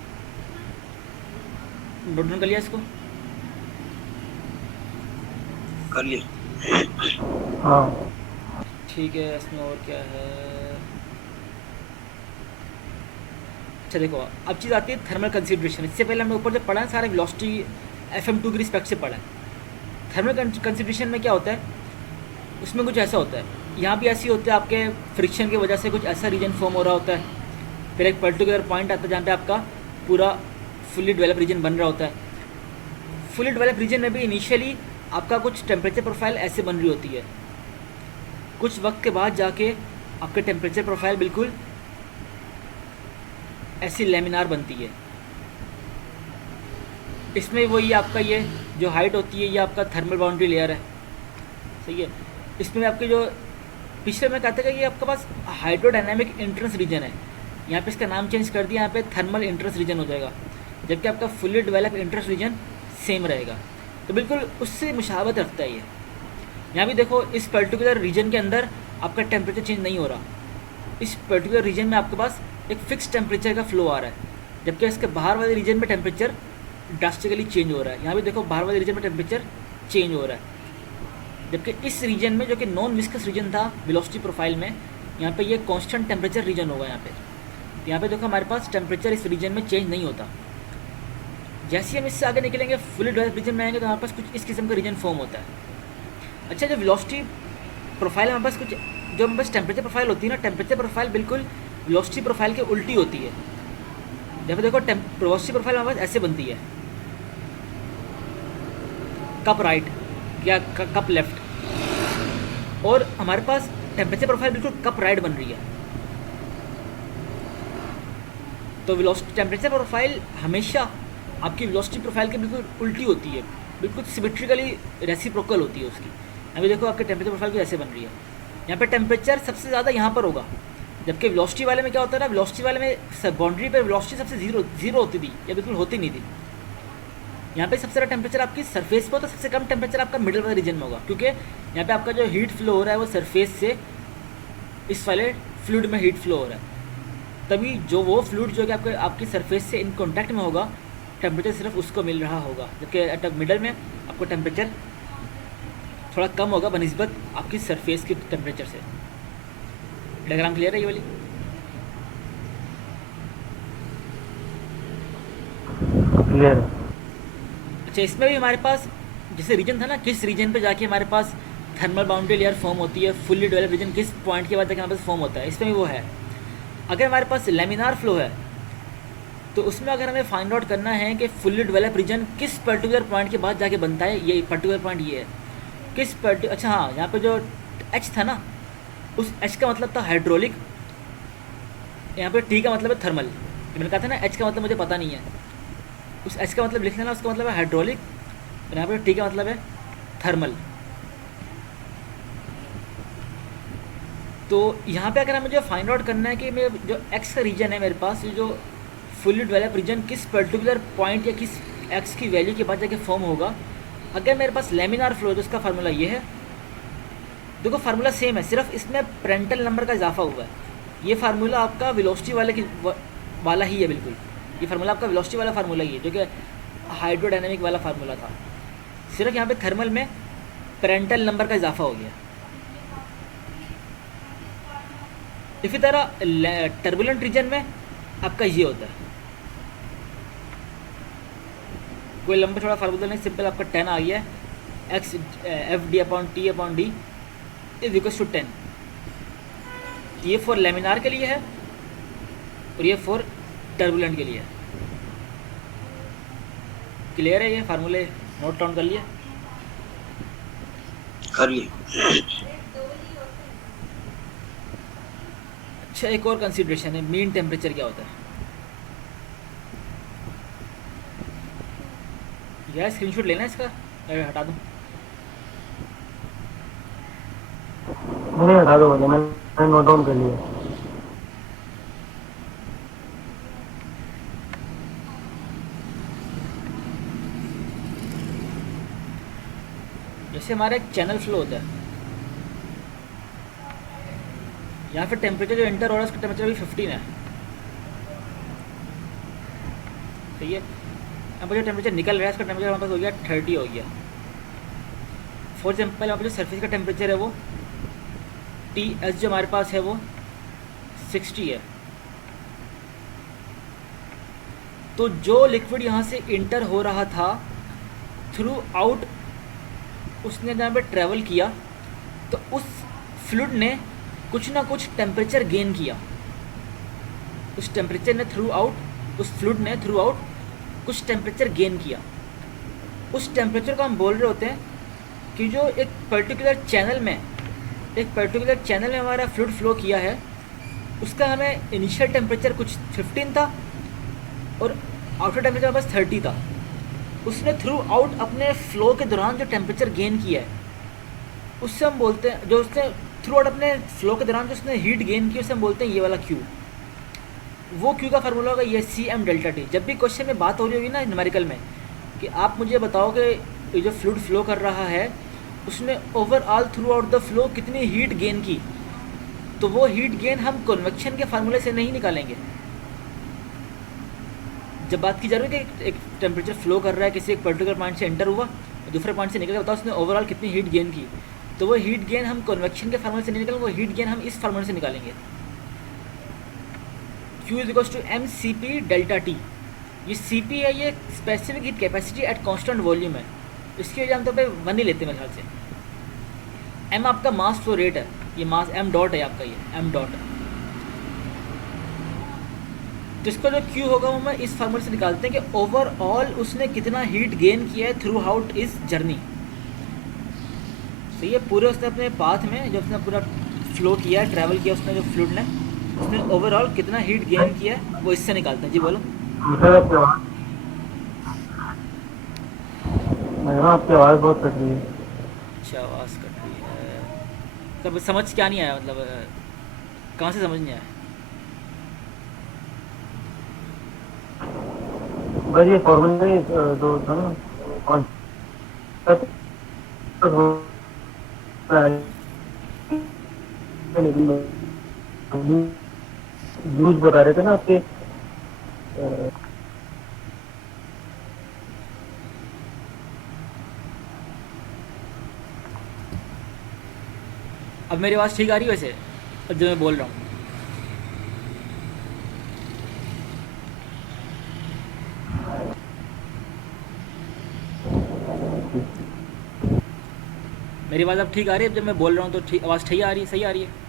नोट डाउन कर लिया इसको? कर लिया। हाँ ठीक है। इसमें और क्या है? अच्छा देखो, अब चीज़ आती है थर्मल कंसिडरेशन। इससे पहले हमने ऊपर जो पढ़ा है सारे वेलोसिटी FM2 की रिस्पेक्ट से पढ़ा है। थर्मल कंसिडरेशन में क्या होता है, उसमें कुछ ऐसा होता है, यहाँ भी ऐसी होता है, आपके फ्रिक्शन की वजह से कुछ ऐसा रीजन फॉर्म हो रहा होता है, फिर एक पर्टिकुलर पॉइंट आता है जहाँ पे आपका पूरा फुली डेवलप रीजन बन रहा होता है। फुली डेवलप रीजन में भी इनिशियली आपका कुछ टेम्परेचर प्रोफाइल ऐसे बन रही होती है, कुछ वक्त के बाद जाके आपके टेम्परेचर प्रोफाइल बिल्कुल ऐसी लेमिनार बनती है। इसमें वही आपका ये जो हाइट होती है ये आपका थर्मल बाउंड्री लेयर है, सही है। इसमें आपके जो पिछले में कहते हैं कि ये आपके पास हाइड्रोडायनामिक इंट्रेंस रीजन है, यहाँ पे इसका नाम चेंज कर दिया, यहाँ पे थर्मल इंट्रेंस रीजन हो जाएगा, जबकि आपका fully develop entrance region same रहेगा। तो बिल्कुल उससे मुशाबत रखता है ये। यहाँ भी देखो, इस पर्टिकुलर रीजन के अंदर आपका टेम्परेचर चेंज नहीं हो रहा, इस पर्टिकुलर रीजन में आपके पास एक फिक्स टेम्परेचर का फ्लो आ रहा है, जबकि इसके बाहर वाले रीजन में टेम्परेचर ड्रास्टिकली चेंज हो रहा है। यहाँ भी देखो बाहर वाले रीजन में टेम्परेचर चेंज हो रहा है, जबकि इस रीजन में जो कि नॉन विस्कस रीजन था वेलोसिटी प्रोफाइल में, यहाँ पे ये कांस्टेंट टेम्परेचर रीजन होगा। यहाँ पे देखो हमारे पास टेम्परेचर इस रीजन में चेंज नहीं होता। जैसे हम इससे आगे निकलेंगे फुली डेवलप रीजन में आएंगे तो हमारे पास कुछ इस किस्म का रीजन फॉर्म होता है। अच्छा, जो वेलोसिटी प्रोफाइल हमारे पास कुछ जो हमारे पास टेम्परेचर प्रोफाइल होती है ना, टेम्परेचर प्रोफाइल बिल्कुल वेलोसिटी प्रोफाइल के उल्टी होती है। जब देखो वेलोसिटी प्रोफाइल हमारे पास ऐसे बनती है, कप राइट या कप लेफ्ट, और हमारे पास टेम्परेचर प्रोफाइल बिल्कुल कप राइट बन रही है। तो वेलोसिटी टेम्परेचर प्रोफाइल हमेशा आपकी वेलोसिटी प्रोफाइल की बिल्कुल उल्टी होती है, बिल्कुल सिमेट्रिकली रेसिप्रोकल होती है उसकी। अभी देखो आपके टेम्परेचर प्रोफाइल भी ऐसे बन रही है, यहाँ पे टेम्परेचर सबसे ज़्यादा यहाँ पर होगा, जबकि वेलोसिटी वाले में क्या होता है ना, वेलोसिटी वाले में बाउंड्री पर वेलोसिटी सबसे जीरो होती थी या बिल्कुल होती नहीं थी। यहाँ पे सबसे ज़्यादा टेम्परेचर आपकी सरफेस पे होता है, सबसे कम टेम्परेचर आपका मिडिल वाले रीजन में होगा, क्योंकि यहाँ पे आपका जो हीट फ्लो हो रहा है वो सरफेस से इस वाले फ्लूइड में हीट फ्लो हो रहा है। तभी जो वो फ्लूइड जो कि आपके आपकी सरफेस से इन कॉन्टैक्ट में होगा, टेम्परेचर सिर्फ उसको मिल रहा होगा, जबकि एट मिडल में आपको टेम्परेचर थोड़ा कम होगा बनिस्बत आपकी सरफेस के टेम्परेचर से। डायग्राम क्लियर है ये वाली? क्लियर। अच्छा, इसमें भी हमारे पास जैसे रीजन था ना, किस रीजन पे जाके हमारे पास थर्मल बाउंड्री लेयर फॉर्म होती है, फुल्ली डेवलप रीजन किस पॉइंट के बाद जाके हमारे पास फॉर्म होता है, इसमें भी वो है। अगर हमारे पास लेमिनार फ्लो है तो उसमें अगर हमें फाइंड आउट करना है कि फुल्ली डेवलप रीजन किस पर्टिकुलर पॉइंट के बाद जाके बनता है, ये पर्टिकुलर पॉइंट ये है किस अच्छा हाँ, यहाँ पे जो एच था ना, उस एच का मतलब था हाइड्रोलिक, यहाँ पे टी का मतलब है थर्मल। मैंने कहा था ना एच का मतलब मुझे पता नहीं है, उस एच का मतलब लिख लेना, उसका मतलब है हाइड्रोलिक, और यहाँ पे टी का मतलब है थर्मल। तो यहाँ पे अगर मुझे फाइंड आउट करना है कि मेरे जो एक्स का रीजन है मेरे पास, ये जो फुल्ली डेवलप रीजन किस पर्टिकुलर पॉइंट या किस एक्स की वैल्यू के बाद जाके फॉर्म होगा, अगर मेरे पास लेमिनार फ्लो है तो उसका फार्मूला ये है। देखो फार्मूला सेम है, सिर्फ इसमें पेरेंटल नंबर का इजाफा हुआ है। ये फार्मूला आपका वेलोसिटी वाला ही है बिल्कुल, ये फार्मूला आपका वेलोसिटी वाला फार्मूला ही है जो कि हाइड्रोडायनेमिक वाला फार्मूला था, सिर्फ यहाँ पे थर्मल में पेरेंटल नंबर का इजाफा हो गया। इसी तरह टर्बुलेंट रीजन में आपका ये होता है, कोई लंबा थोड़ा फार्मूला नहीं, सिंपल आपका 10 आ गया है, X F D upon T upon D is equal to 10। ये फॉर लेमिनार के लिए है और ये फॉर टर्बुलेंट के लिए है। क्लियर है? ये फार्मूले नोट डाउन कर लिया? कर लिए। अच्छा, एक और कंसिडरेशन है, मीन टेम्परेचर क्या होता है। यार स्क्रीनशॉट लेना है इसका, हटा दूँ? नहीं हटा दो, मैंने नोट डाउन कर लिया। जैसे हमारा एक चैनल फ्लो होता है, यहाँ पे टेम्परेचर जो एंटर हो रहा है उसका टेम्परेचर अभी 15 है, सही है। यहाँ पर जो टेम्परेचर निकल रहा है उसका टेम्परेचर हमारे पास हो गया 30 हो गया। फॉर एग्जाम्पल यहाँ पर जो सरफेस का टेम्परेचर है वो टी एस जो हमारे पास है वो 60 है। तो जो लिक्विड यहाँ से इंटर हो रहा था थ्रू आउट, उसने जहाँ पे ट्रैवल किया तो उस फ्लूइड ने कुछ ना कुछ टेम्परेचर गेन किया, उस टेम्परेचर ने थ्रू आउट, उस फ्लूइड ने थ्रू आउट कुछ टेम्परेचर गेन किया। उस टेम्परेचर को हम बोल रहे होते हैं कि जो एक पर्टिकुलर चैनल में हमारा फ्लूइड फ्लो किया है, उसका हमें इनिशियल टेम्परेचर कुछ 15 था और आउटर टेम्परेचर हमारे पास 30 था। उसने थ्रू आउट अपने फ्लो के दौरान जो टेम्परेचर गेन किया है उससे हम बोलते हैं, जो उसने थ्रू आउट अपने फ्लो के दौरान जो उसने हीट गेन की उससे हम बोलते हैं ये वाला क्यू। वो क्यू का फार्मूला होगा ये सी एम डेल्टा टी। जब भी क्वेश्चन में बात हो रही होगी ना न्यूमेरिकल में कि आप मुझे बताओ कि ये जो फ्लूइड फ्लो कर रहा है उसने overall through out the flow कितनी हीट गेन की, तो वो हीट गेन हम कन्वेक्शन के फार्मूले से नहीं निकालेंगे। जब बात की जा रही है कि एक टेम्परेचर फ्लो कर रहा है, किसी एक पर्टिकुलर पॉइंट से एंटर हुआ, दूसरे पॉइंट से निकल बताओ उसने ओवरऑल कितनी हीट गेन की, तो वो हीट गेन हम कन्वेक्शन के फार्मूले से नहीं निकालेंगे, वो हीट गेन हम इस फार्मूले से निकालेंगे। Q is equals to M C P delta T. ये सी पी है, ये specific heat capacity at constant volume है, इसकी वजह हम तो पे 1 ही लेते हैं मेरे ख्याल से। एम आपका मास फ्लो रेट है, ये मास एम डॉट है आपका, ये एम डॉट है। तो इसका जो Q होगा वो मैं इस फार्मूले से निकालते हैं कि ओवरऑल उसने कितना हीट गेन किया है थ्रू आउट इस जर्नी। तो ये पूरे उसने अपने पाथ में जो उसने पूरा फ्लो किया, ट्रैवल किया उसने, जो फ्लूइड ने, उसने ओवरऑल कितना हीट गेन किया है वो इससे निकालते हैं। जी बोलो। आपकी आवाज़ बहुत कट रही है। अच्छा, आवाज़ कट रही है, तब समझ क्या नहीं आया, मतलब कहाँ से समझ नहीं आया? बस ये फॉर्मूला जो था ना कौन यूज बता रहे थे ना आपके अब मेरी आवाज़ ठीक आ रही है वैसे, अब जो मैं बोल रहा हूँ? मेरी आवाज़ अब ठीक आ रही है? जब मैं बोल रहा हूँ तो ठीक आवाज़ ठीक आ रही है, सही आ रही है?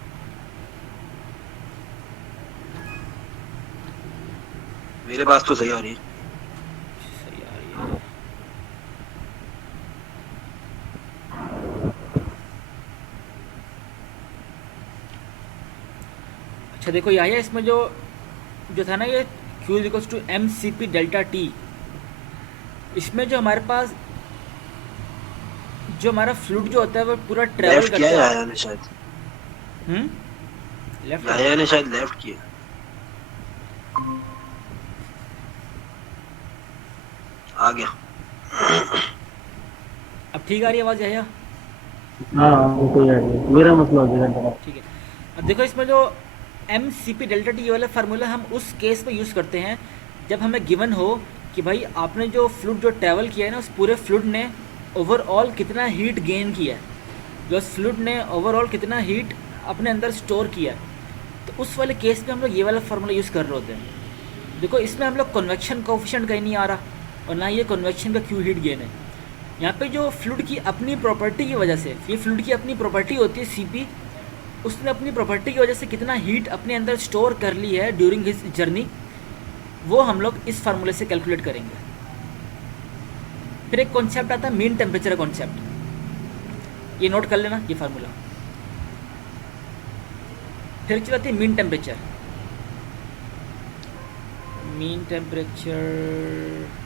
मेरे पास तो सही आ रही है। सही आ रही है। अच्छा देखो, यह है इसमें जो जो था ना ये Q equals to M C P delta T, इसमें जो हमारे पास जो हमारा फ्लूइड जो होता है वो पूरा ट्रैवल लेफ्ट किया है करता आया ने शायद, है। लेफ्ट आया ने शायद लेफ्ट किया। आ गया। अब ठीक आ रही है आवाज़ यह? हाँ वो कोई आ रही है, मेरा मसला हो जाएगा। ठीक है। अब देखो इसमें जो M C P delta T वाला फार्मूला हम उस केस में यूज़ करते हैं जब हमें गिवन हो कि भाई आपने जो फ्लूइड जो ट्रैवल किया है ना, उस पूरे फ्लूइड ने ओवरऑल कितना हीट गेन किया है, जो उस फ्लूइड ने ओवरऑल कितना हीट अपने अंदर स्टोर किया है। तो उस वाले केस में हम लोग ये वाला फार्मूला यूज़ कर रहे होते हैं। देखो इसमें हम लोग कन्वेक्शन कोफिशिएंट कहीं नहीं आ रहा और ना ये कन्वेक्शन का क्यू हीट गेन है। यहाँ पे जो फ्लूइड की अपनी प्रॉपर्टी की वजह से, ये फ्लूइड की अपनी प्रॉपर्टी होती है सीपी, उसने अपनी प्रॉपर्टी की वजह से कितना हीट अपने अंदर स्टोर कर ली है ड्यूरिंग हिज जर्नी, वो हम लोग इस फार्मूले से कैलकुलेट करेंगे। फिर एक कॉन्सेप्ट आता है मीन टेम्परेचर कॉन्सेप्ट, ये नोट कर लेना ये फार्मूला। फिर चल आती है मीन टेम्परेचर। मीन टेम्परेचर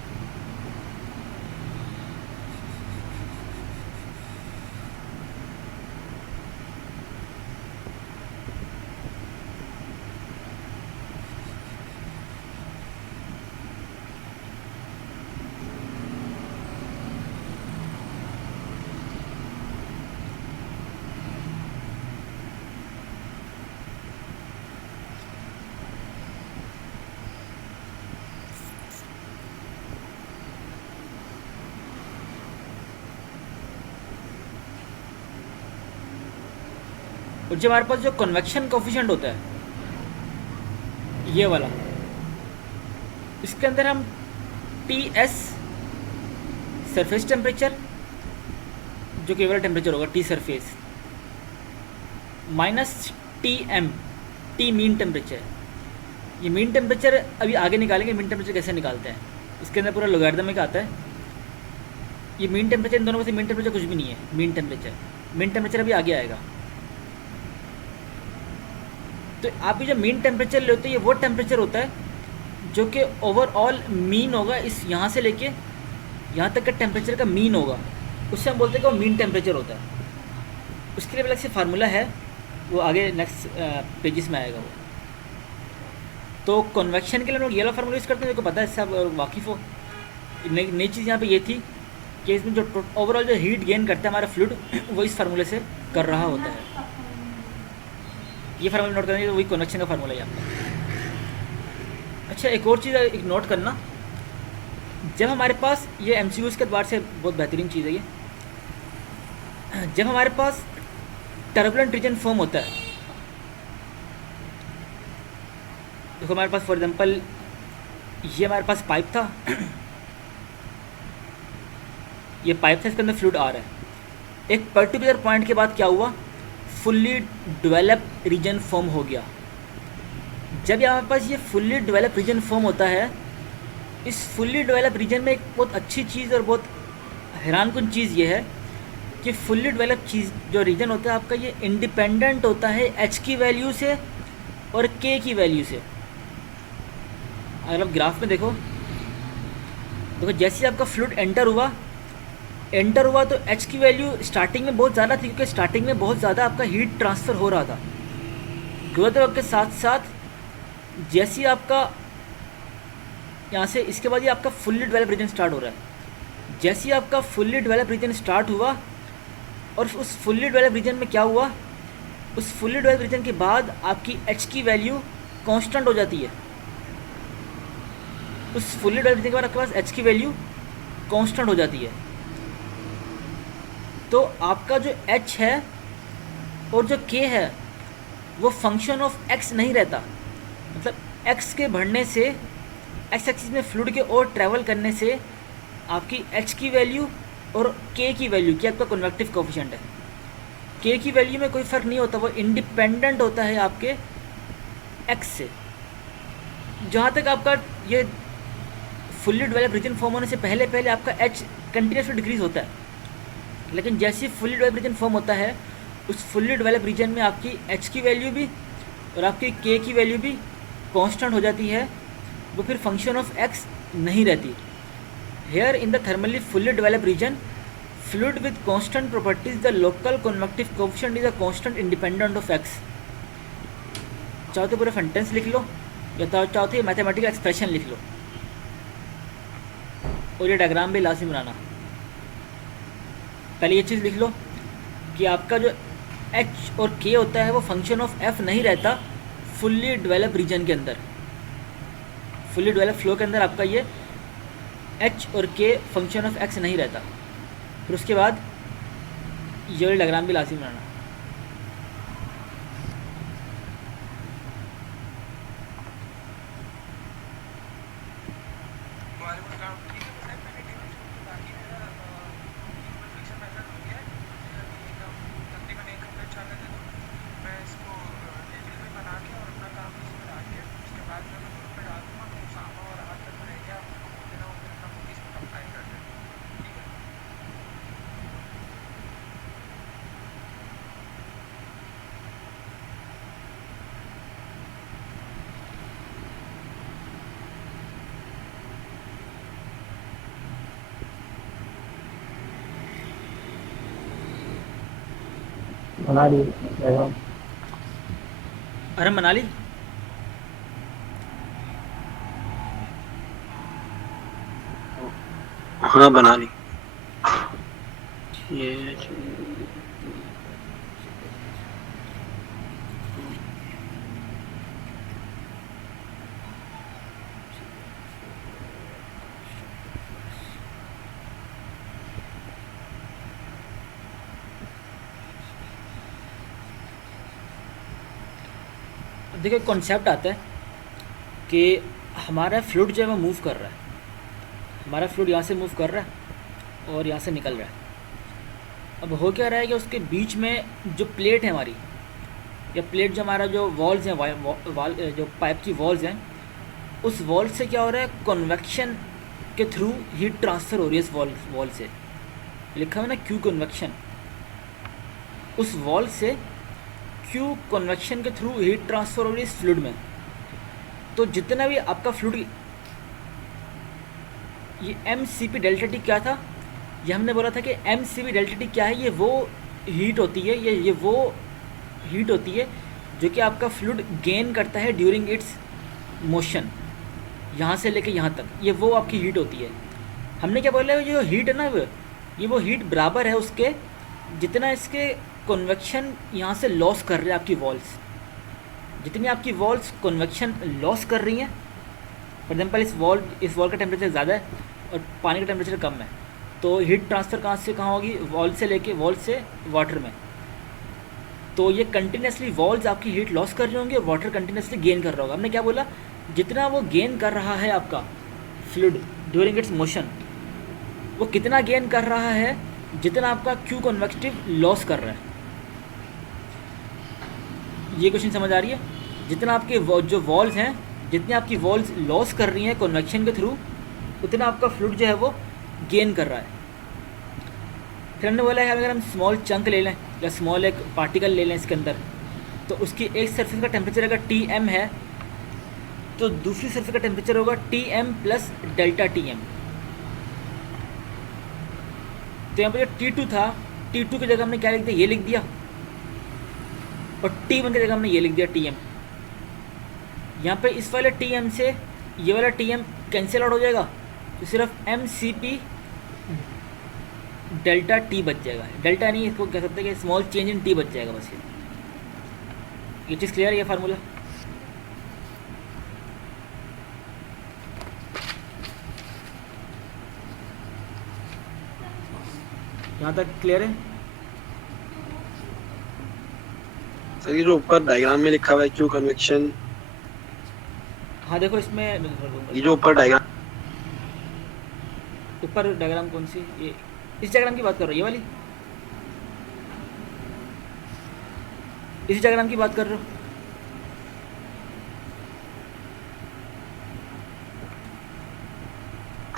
और जब हमारे पास जो कन्वेक्शन कोफिशिएंट होता है ये वाला, इसके अंदर हम टी एस सरफेस टेम्परेचर जो कि वाला टेम्परेचर होगा T surface minus T M T mean temperature. ये मीन टेम्परेचर अभी आगे निकालेंगे, मीन टेम्परेचर कैसे निकालते हैं, इसके अंदर पूरा लोगारिथमिक आता है। ये मीन टेम्परेचर, इन दोनों में से मीन टेम्परेचर कुछ भी नहीं है। मीन टेम्परेचर अभी आगे आएगा। तो आप ये जो मीन टेम्परेचर लेते हैं ये वो टेम्परेचर होता है जो कि ओवरऑल मीन होगा, इस यहाँ से लेके यहाँ तक का टेम्परेचर का मीन होगा, उससे हम बोलते हैं कि वो मीन टेम्परेचर होता है। उसके लिए अलग से फार्मूला है, वो आगे नेक्स्ट पेजेस में आएगा वो। तो कन्वेक्शन के लिए हम लोग ये वाला फार्मूला यूज़ करते हैं, देखो पता है सब वाकिफ़ हो। नई चीज़ यहाँ पे ये थी कि इसमें जो ओवरऑल जो हीट गेन करता है हमारा फ्लूइड, वो इस फार्मूले से कर रहा होता है। ये फार्मूला नोट करना, वही कन्वेक्शन का फार्मूला है आपका। अच्छा एक और चीज़ एक नोट करना, जब हमारे पास ये एमसीक्यूज़ के बाद से बहुत बेहतरीन चीज़ है ये, जब हमारे पास टर्बुलेंट रीजन फॉर्म होता है, देखो हमारे पास फॉर एग्जांपल ये हमारे पास पाइप था, ये पाइप था, इसके अंदर फ्लूइड आ रहा है। एक पर्टिकुलर पॉइंट के बाद क्या हुआ, फुल्ली डेवलप रीजन फॉर्म हो गया। जब हमारे पास ये फुल्ली डेवलप रीजन फॉर्म होता है, इस फुल्ली डेवलप रीजन में एक बहुत अच्छी चीज़ और बहुत हैरानकुन चीज़ ये है कि फुल्ली डेवलप चीज़ जो रीजन होता है आपका, ये इंडिपेंडेंट होता है एच की वैल्यू से और के की वैल्यू से। अगर आप ग्राफ में देखो जैसे आपका फ्लूइड एंटर हुआ तो एच की वैल्यू स्टार्टिंग में बहुत ज़्यादा थी, क्योंकि स्टार्टिंग में बहुत ज़्यादा आपका हीट ट्रांसफ़र हो रहा था। ग्रोथ के साथ साथ जैसे आपका यहाँ से इसके बाद ये आपका फुल्ली डेवलप रीजन स्टार्ट हो रहा है। जैसे ही आपका फुल्ली डेवलप रीजन स्टार्ट हुआ और उस फुल्ली डेवलप रीजन में क्या हुआ, उस फुल्ली डेवलप रीजन के बाद आपकी एच की वैल्यू कांस्टेंट हो जाती है। उस फुल्ली डेवलप्ड रीजन के बाद आपके पास एच की वैल्यू कांस्टेंट हो जाती है। तो आपका जो एच है और जो के है वो फंक्शन ऑफ एक्स नहीं रहता। मतलब एक्स के बढ़ने से, एक्स एक्सिस में फ्लूइड के और ट्रैवल करने से आपकी एच की वैल्यू और के की वैल्यू, कि आपका कन्वेक्टिव कोफिशिएंट है, के की वैल्यू में कोई फ़र्क नहीं होता, वो इंडिपेंडेंट होता है आपके एक्स से। जहाँ तक आपका ये फुल्ली डेवलप रीजन फॉर्म होने से पहले पहले आपका एच कंटिन्यूसली डिक्रीज होता है, लेकिन जैसे ही फुल्ली डेवलप रीजन फॉर्म होता है उस फुल्ली डेवलप रीजन में आपकी एच की वैल्यू भी और आपकी के की वैल्यू भी कांस्टेंट हो जाती है, वो फिर फंक्शन ऑफ एक्स नहीं रहती। Here in the thermally fully develop region fluid with constant properties the local convective coefficient is a constant independent of X. चाहो तो पूरा सेंटेंस लिख लो या चाहो तो मैथमेटिकल एक्सप्रेशन लिख लो, और ये डायग्राम भी लाजमी बनाना। पहले ये चीज़ लिख लो कि आपका जो एच और के होता है वो फंक्शन ऑफ एफ नहीं रहता फुल्ली डेवलप रीजन के अंदर। फुल्ली डेवलप फ्लो के अंदर आपका ये एच और के फंक्शन ऑफ एक्स नहीं रहता। फिर उसके बाद ये डायग्राम भी लाजमी बनाना। वालेकुम सलाम। ठीक है, तो साहब मैंने टेबल शुरू की, बाकी मेरा इक्वल फ्रिक्शन मेथड हो गया है। एकदम तकरीबन 1 घंटे चलने दे दो, मैं इसको टेबल में बना के और अपना काम इसमें डाल के उसके बाद मैं ग्रुप पे डाल दूँगा। तो सामा और हाथ तक रह गया, आपको बोल देना और फिर अपना बुक इसमें कंपाइल कर देना। ठीक है। बना ली डायग्राम। अरे मना ली। हाँ बना ली। ये देखिए कॉन्सेप्ट आता है कि हमारा फ्लूइड जो है वो मूव कर रहा है, हमारा फ्लूइड यहाँ से मूव कर रहा है और यहाँ से निकल रहा है। अब हो क्या रहा है कि उसके बीच में जो प्लेट है हमारी, या प्लेट जो हमारा जो वॉल्स हैं, जो पाइप की वॉल्स हैं, उस वॉल से क्या हो रहा है, कन्वेक्शन के थ्रू हीट ट्रांसफ़र हो रही है इस वॉल से। लिखा हुआ है ना क्यू कन्वेक्शन। उस वॉल से क्यू कन्वेक्शन के थ्रू हीट ट्रांसफ़र हो रही है इस फ्लूइड में। तो जितना भी आपका फ्लूइड, ये M C P delta T क्या था, ये हमने बोला था कि M C P delta T क्या है, ये वो हीट होती है, ये वो हीट होती है जो कि आपका फ्लूइड गेन करता है ड्यूरिंग इट्स मोशन, यहाँ से लेके यहाँ तक, ये वो आपकी हीट होती है। हमने क्या बोला, जो हीट है ना वो हीट बराबर है उसके जितना इसके कन्वेक्शन यहाँ से लॉस कर रहे हैं आपकी वॉल्स। जितनी आपकी वॉल्स कन्वेक्शन लॉस कर रही हैं, फॉर एग्जाम्पल इस वॉल का टेम्परेचर ज़्यादा है और पानी का टेम्परेचर कम है, तो हीट ट्रांसफ़र कहाँ से कहाँ होगी, वॉल से वाटर में। तो ये कंटिन्यूसली वॉल्स आपकी हीट लॉस कर रही होंगी और वाटर कंटिन्यूसली गेन कर रहा होगा। हमने क्या बोला, जितना वो गेन कर रहा है आपका फ्लूइड ड्यूरिंग इट्स मोशन, वो कितना गेन कर रहा है जितना आपका क्यू कन्वेक्टिव लॉस कर रहा है। ये क्वेश्चन समझ आ रही है? जितना आपके जो वॉल्स हैं, जितनी आपकी वॉल्स लॉस कर रही हैं कन्वेक्शन के थ्रू, उतना आपका फ्लूइड जो है वो गेन कर रहा है। फिर हमने बोला है अगर हम स्मॉल चंक ले लें या स्मॉल एक पार्टिकल ले लें इसके अंदर, तो उसकी एक सरफेस का टेम्परेचर अगर टी एम है तो दूसरी सरफेस का टेम्परेचर होगा T M plus delta T M. तो यहाँ पर जो टी टू था, टी टू की जगह हमने क्या लिख दिया, ये लिख दिया, और टी वन की जगह हमने ये लिख दिया टी एम। यहाँ पे इस वाले टी एम से ये वाला टी एम कैंसिल आउट हो जाएगा, तो सिर्फ M C P delta T बच जाएगा। डेल्टा नहीं, इसको कह सकते हैं कि स्मॉल चेंज इन टी बच जाएगा बस। ये चीज़ क्लियर है, ये फार्मूला? यहाँ तक क्लियर है? सर ये जो ऊपर डायग्राम में लिखा हुआ है क्यू कन्वेक्शन, हाँ देखो इसमें ये जो ऊपर डायग्राम, ऊपर डायग्राम कौन सी, ये इस डायग्राम की बात कर रहे हो, ये वाली, इसी डायग्राम की बात कर रहे हो?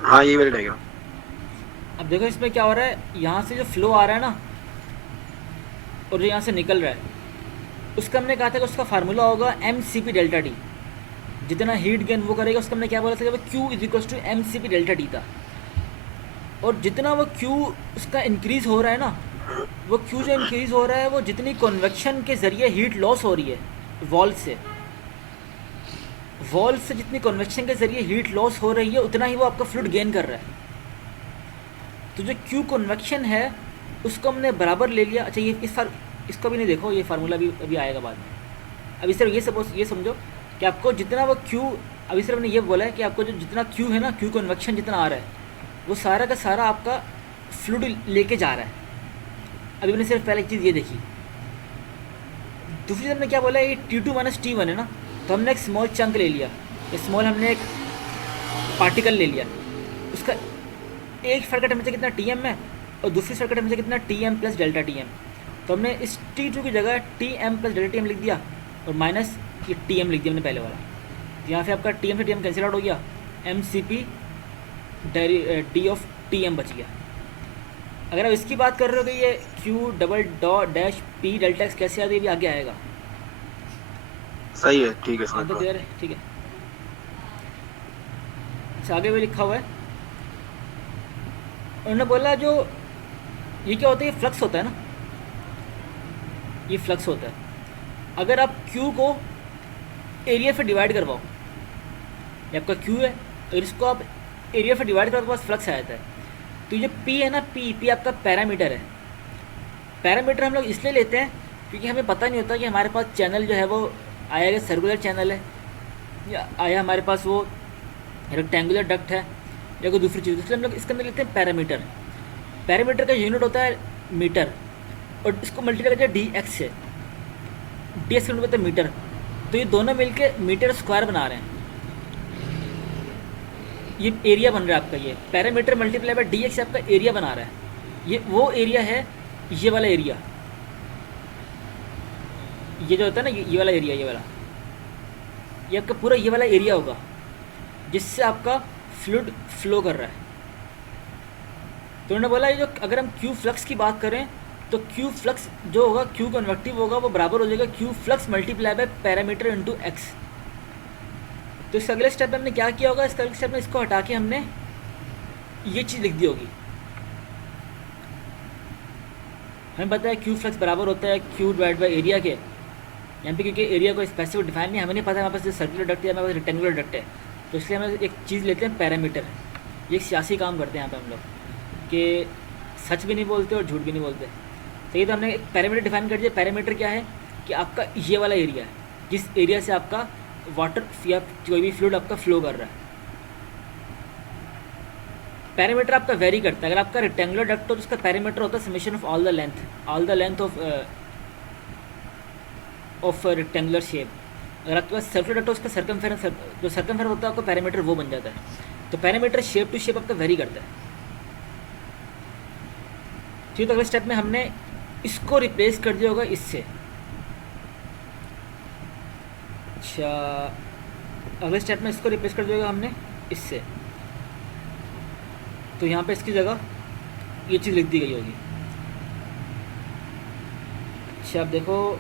हाँ ये वाली डायग्राम। अब देखो इसमें क्या हो रहा है, यहाँ से जो फ्लो आ रहा है ना और जो यहाँ से निकल रहा है, उसका हमने कहा था कि उसका फार्मूला होगा M C P delta T. जितना हीट गेन वो करेगा उसका हमने क्या बोला था कि वो Q is equal to M C P delta T था। और जितना वो क्यू उसका इंक्रीज़ हो रहा है ना, वो क्यू जो इंक्रीज़ हो रहा है वो जितनी कन्वेक्शन के ज़रिए हीट लॉस हो रही है वॉल से जितनी कन्वेक्शन के ज़रिए हीट लॉस हो रही है उतना ही वो आपका फ्लूइड गेन कर रहा है। तो जो क्यू कन्वेक्शन है उसको हमने बराबर ले लिया। अच्छा ये इसको भी नहीं देखो, ये फार्मूला भी अभी आएगा बाद में। अभी सिर्फ ये समझो कि आपको जितना वो क्यू, अभी सिर्फ हमने ये बोला है कि आपको जो जितना क्यू है ना, क्यू कन्वेक्शन जितना आ रहा है वो सारा का सारा आपका फ्लूइड लेके जा रहा है। अभी मैंने सिर्फ पहले एक चीज़ ये देखी। दूसरी चीज़ हमने क्या बोला, ये T2 माइनस T1 है ना, तो हमने एक स्मॉल चंक ले लिया, स्मॉल हमने एक पार्टिकल ले लिया, उसका एक सर्किट टेम्परेचर कितना Tm है और दूसरी सर्किट टेम्परेचर कितना Tm प्लस डेल्टा Tm। तो हमने इस T2 की जगह Tm प्लस डेल्टा Tm लिख दिया और माइनस ये Tm लिख दिया हमने पहले वाला। तो यहाँ से आपका Tm से Tm कैंसिल आउट हो गया, mCp डी ऑफ Tm बच गया। अगर आप इसकी बात कर रहे हो कि ये Q double dot dash P delta x कैसे आती है, भी आगे आएगा। सही है, ठीक है हाँ तो सर। क्लियर है, ठीक है। अच्छा आगे भी लिखा हुआ है, उन्होंने बोला जो ये क्या होता है, ये फ्लक्स होता है ना, ये फ्लक्स होता है। अगर आप Q को एरिया से डिवाइड करवाओ, ये आपका Q है, अगर इसको आप एरिया से डिवाइड करो तो पास फ्लक्स आ जाता है। तो ये P है ना, P आपका पैरामीटर है। पैरामीटर हम लोग इसलिए लेते हैं क्योंकि हमें पता नहीं होता कि हमारे पास चैनल जो है वो आया सर्कुलर चैनल है या आया हमारे पास वो रेक्टेंगुलर डक्ट है या कोई दूसरी चीज़, इसलिए हम लोग इसके अंदर लेते हैं पैरामीटर। पैरामीटर का यूनिट होता है मीटर और इसको मल्टीप्लाई करते हैं DX से, DX का यूनिट होता है मीटर। तो ये दोनों मिलके मीटर स्क्वायर बना रहे हैं, ये एरिया बन रहा है आपका। ये पैरामीटर मल्टीप्लाई बाय DX से आपका एरिया बना रहा है। ये वो एरिया है, ये वाला एरिया, ये जो होता है ना ये वाला एरिया, ये आपका पूरा ये वाला एरिया होगा जिससे आपका फ्लूइड फ्लो कर रहा है। तो उन्होंने बोला ये जो अगर हम Q फ्लक्स की बात करें तो Q फ्लक्स जो होगा, Q कन्वेक्टिव होगा, वो बराबर हो जाएगा Q flux multiply by parameter into x. तो इस अगले स्टेप में हमने क्या किया होगा, इस अगले स्टेप में इसको हटा के हमने ये चीज़ लिख दी होगी। हमें पता है Q फ्लक्स बराबर होता है Q डिवाइड बाई एरिया के। यहाँ पे क्योंकि एरिया को स्पेसिफिक डिफाइन नहीं, हमें नहीं पता हमारे पास सर्कुलर डक्ट है, हमारे पास रेक्टेंगुलर डक्ट है, तो इसलिए हमें एक चीज़ लेते हैं पैरामीटर। ये एक सियासी काम करते हैं यहाँ पे हम लोग कि सच भी नहीं बोलते और झूठ भी नहीं बोलते। तो ये तो हमने एक पैरामीटर डिफाइन कर दिया। पैरामीटर क्या है कि आपका ये वाला एरिया है जिस एरिया से आपका वाटर या कोई भी फ्लूइड आपका फ्लो कर रहा है। पैरामीटर आपका वेरी करता है। अगर आपका रेक्टेंगुलर डक्ट हो तो उसका पैरामीटर होता है summation of all the length of rectangular shape. अगर आपके पास सर्कुलर डक्ट हो उसका सर्कमफेरेंस, जो सर्कमफेरेंस होता है आपका पैरामीटर वो बन जाता है। तो पैरामीटर शेप टू शेप आपका वेरी करता है। ठीक है, तो अगले स्टेप में हमने इसको रिप्लेस कर दिया होगा इससे। अच्छा अगले स्टेप में इसको रिप्लेस कर दिया होगा हमने इससे, तो यहाँ पे इसकी जगह ये चीज़ लिख दी गई होगी। अच्छा अब देखो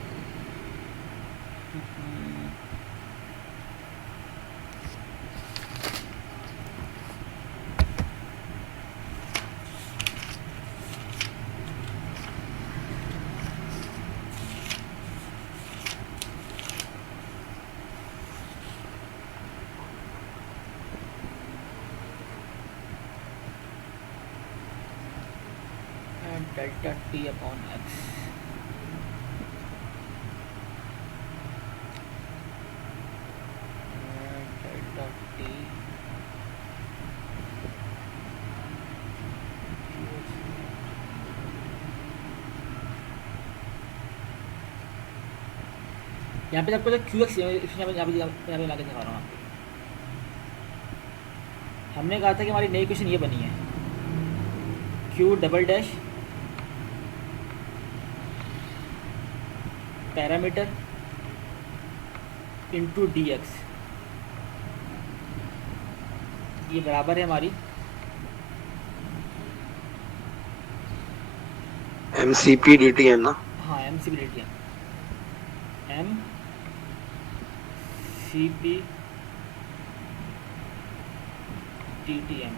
delta T upon x. Delta T यहाँ पे आपको जो क्यू एक्स यहाँ पे ला के दिखा रहा हूँ आपको। हमने कहा था कि हमारी नई इक्वेशन ये बनी है, Q double dash parameter into D X, ये बराबर है हमारी MCP DTM ना। हाँ M C P D T M C P T T M.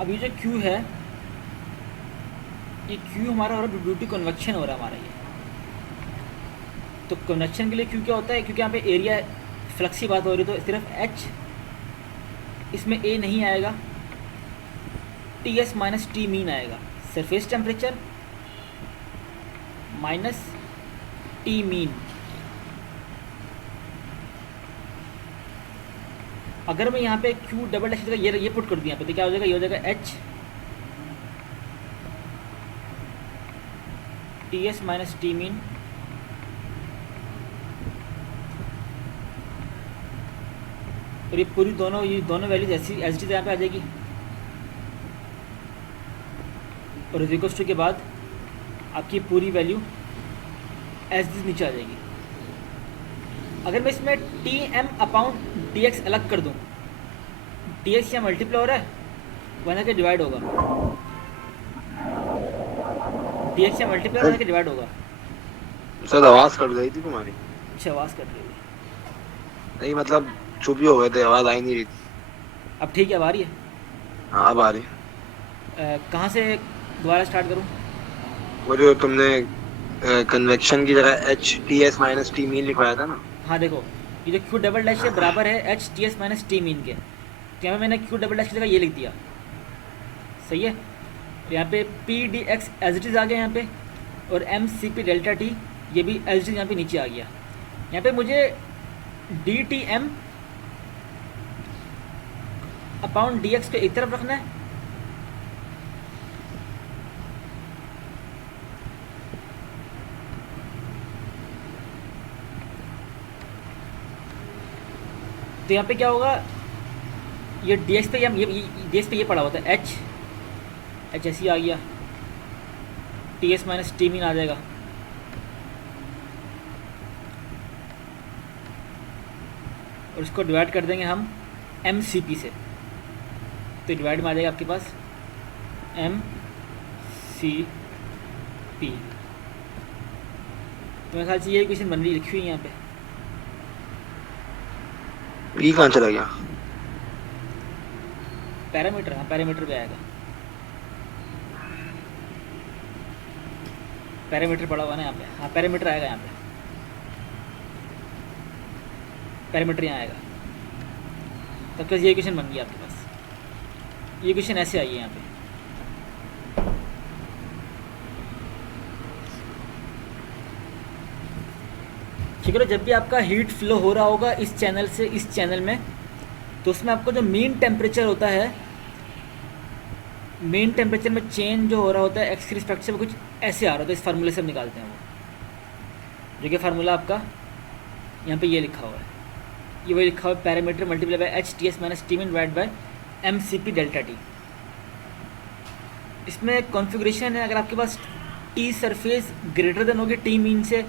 अब ये जो Q है, ये Q हमारा हो रहा है ड्यू टू कन्वेक्शन हो रहा है हमारा ये। तो कन्वेक्शन के लिए Q क्या होता है, क्योंकि यहाँ पे एरिया फ्लक्स की बात हो रही है तो सिर्फ H, इसमें A नहीं आएगा, TS माइनस टी मीन आएगा, surface temperature minus T mean. अगर मैं यहाँ पे Q डबल डैश ये पुट कर दूँ यहाँ पे, तो क्या हो जाएगा, ये हो जाएगा H TS minus T mean और ये पूरी दोनों वैल्यूज ऐसी एच डी यहाँ पे आ जाएगी और इक्वल्स टू के बाद आपकी पूरी वैल्यू एच डी नीचे आ जाएगी। अगर मैं इसमें T M upon D x अलग कर दूँ, डी एक्स यहाँ मल्टीप्लाई हो रहा है, वहाँ के डिवाइड होगा, डी एक्स यहाँ मल्टीप्लाई वहाँ के डिवाइड होगा। सर आवाज कट गई थी तुम्हारी। अच्छा आवाज़ कर ली, नहीं मतलब चुप ही हो गए थे, आवाज आ ही नहीं रही थी। अब ठीक है, अब आ रही है। हाँ अब आ रही। कहाँ से दोबारा स्टार्ट करूँ? वो जो तुमने कन्वेक्शन की जगह H T S minus T mean लिखवाया था ना। हाँ देखो, ये जो क्यू डबल डैश है बराबर है H T S minus T mean के, तो यहाँ पे मैंने क्यू डबल डैश की जगह ये लिख दिया, सही है। तो यहाँ पे P D X as it is आ गया यहाँ पे, और M C P delta T ये भी एज इट इज़ यहाँ पे नीचे आ गया। यहाँ पे मुझे D T M upon D X को एक तरफ रखना है, तो यहाँ पे क्या होगा, ये डी एक्स पे ये डी एक्स पे ये पड़ा होता है एच ऐसी आ गया, T S minus T mean आ जाएगा, और इसको डिवाइड कर देंगे हम एम सी पी से, तो डिवाइड में आ जाएगा आपके पास एम सी पी। तो मेरे ख्याल से ये क्वेश्चन बन रही लिखी हुई है यहाँ पे। पी कहाँ चला गया? पैरामीटर, हाँ पैरामीटर पे आएगा, पैरामीटर पड़ा हुआ ना यहाँ पे, हाँ पैरामीटर आएगा यहाँ पे, पैरामीटर यहाँ आएगा। तब तक ये क्वेश्चन बन गया आपके पास, ये क्वेश्चन ऐसे आई है यहाँ पे। ठीक है, जब भी आपका हीट फ्लो हो रहा होगा इस चैनल से इस चैनल में, तो उसमें आपको जो मीन टेम्परेचर होता है, मीन टेम्परेचर में चेंज जो हो रहा होता है एक्स के रिस्पेक्ट से, वो कुछ ऐसे आ रहा होता है, इस फार्मूले से हम निकालते हैं वो, जो कि फार्मूला आपका यहाँ पे ये लिखा हुआ है, ये वही लिखा हुआ है, parameter multiply by H T S minus T mean divide by M C P delta T. इसमें कॉन्फ़िगरेशन है, अगर आपके पास टी सरफेस ग्रेटर देन होगी टी मीन से,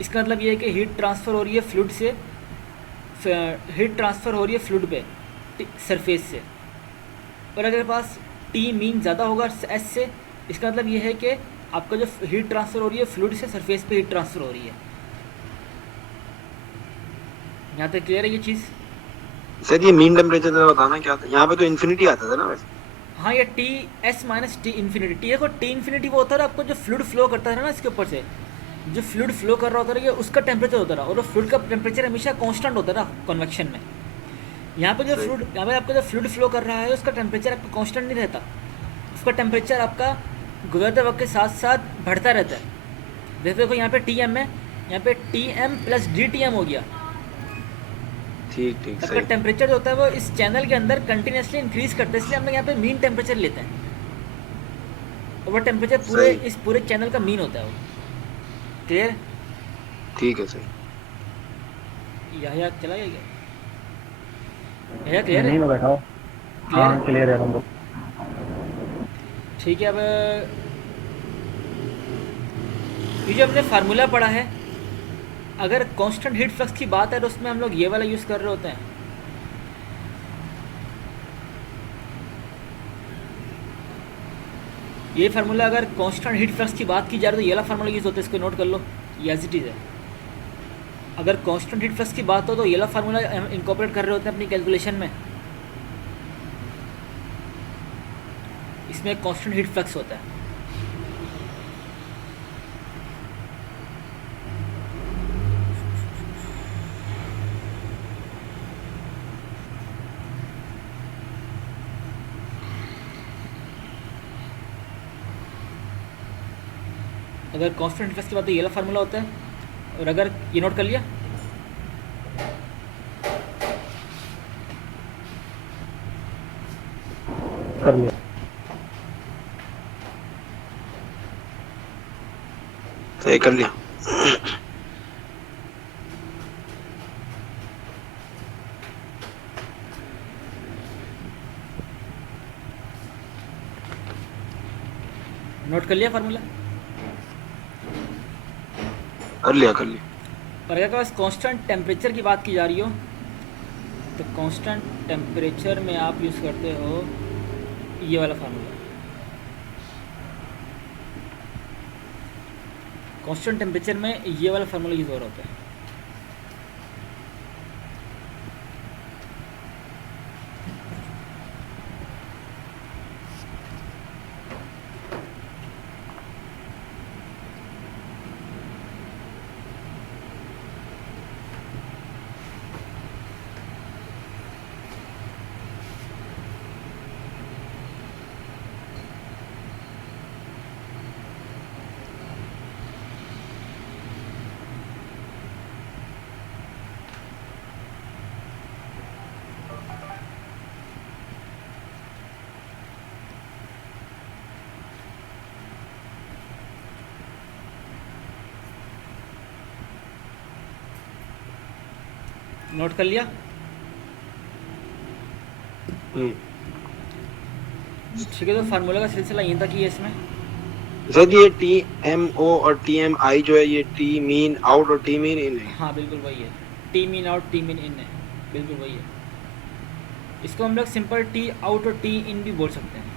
इसका मतलब ये है कि हीट ट्रांसफ़र हो रही है फ्लूइड से, हीट ट्रांसफ़र हो रही है फ्लूइड पे सरफेस से, और अगर पास टी मीन ज़्यादा होगा एस से, इसका मतलब ये है कि आपका जो हीट ट्रांसफ़र हो रही है फ्लूइड से सरफेस पे हीट ट्रांसफ़र हो रही है। यहाँ तक क्लियर है ये चीज़? सर ये मीन टेम्परेचर बताना क्या था, यहाँ पे तो इन्फिनिटी आता था ना वैसे। हाँ, ये T S minus T infinity, T देखो टी इन्फिनिटी वो होता है आपको जो फ्लूइड फ्लो करता है ना इसके ऊपर से, जो फ्लूइड फ्लो कर रहा होता है उसका टेम्परेचर होता रहा, और वो फ्लूइड का टेम्परेचर हमेशा कांस्टेंट होता रहा कन्वेक्शन में। यहाँ पे जो फ्लूइड, यहाँ पे आपका जो फ्लूइड फ्लो कर रहा है उसका टेम्परेचर आपका कांस्टेंट नहीं रहता, उसका टेम्परेचर आपका गुजरते वक्त के साथ साथ बढ़ता रहता है। जैसे देखो यहाँ पे टी एम है, यहाँ पे T M plus D T M हो गया, ठीक ठीक आपका सही। टेम्परेचर जो होता है वो इस चैनल के अंदर कंटिन्यूसली इंक्रीज करता है, इसलिए हम लोग यहाँ पे मीन टेम्परेचर लेते हैं, और वो टेम्परेचर पूरे सही। इस पूरे चैनल का मीन होता है वो। क्लियर? ठीक है सही। या चला गया क्या? या क्लियर नहीं है? मैं बैठा हूँ। क्लियर हाँ है? क्लियर है हम लोग। ठीक है। अब ये जो हमने फार्मूला पढ़ा है, अगर कांस्टेंट हीट फ्लक्स की बात है तो उसमें हम लोग ये वाला यूज़ कर रहे होते हैं। ये फार्मूला अगर कांस्टेंट हीट फ्लक्स की बात की जाए तो ये वाला फार्मूला यूज़ होता है, इसको नोट कर लो, ये एज इट इज़ है। अगर कांस्टेंट हीट फ्लक्स की बात हो तो ये वाला फार्मूला इनकॉर्पोरेट कर रहे होते हैं अपनी कैलकुलेशन में। इसमें कांस्टेंट हीट फ्लक्स होता है। अगर कांस्टेंट हीट फ्लक्स की बात तो ये वाला फार्मूला होता है। और अगर ये नोट कर लिया, कर लिया। सही कर लिया। नोट कर लिया फार्मूला। कर लिया कर लिया। और अगर बस कांस्टेंट टेम्परेचर की बात की जा रही हो तो कांस्टेंट टेम्परेचर में आप यूज़ करते हो ये वाला फार्मूला। कांस्टेंट टेम्परेचर में ये वाला फार्मूला यूज़ हो रहा होता है। नोट कर लिया? ठीक है। तो फार्मूला का सिलसिला यहीं तक ही है इसमें। सर ये टी एम ओ और टी एम आई जो है ये टी मीन आउट और टी मीन इन है। हाँ बिल्कुल वही है, T mean out T mean in है, बिल्कुल वही है। इसको हम लोग सिंपल टी आउट और टी इन भी बोल सकते हैं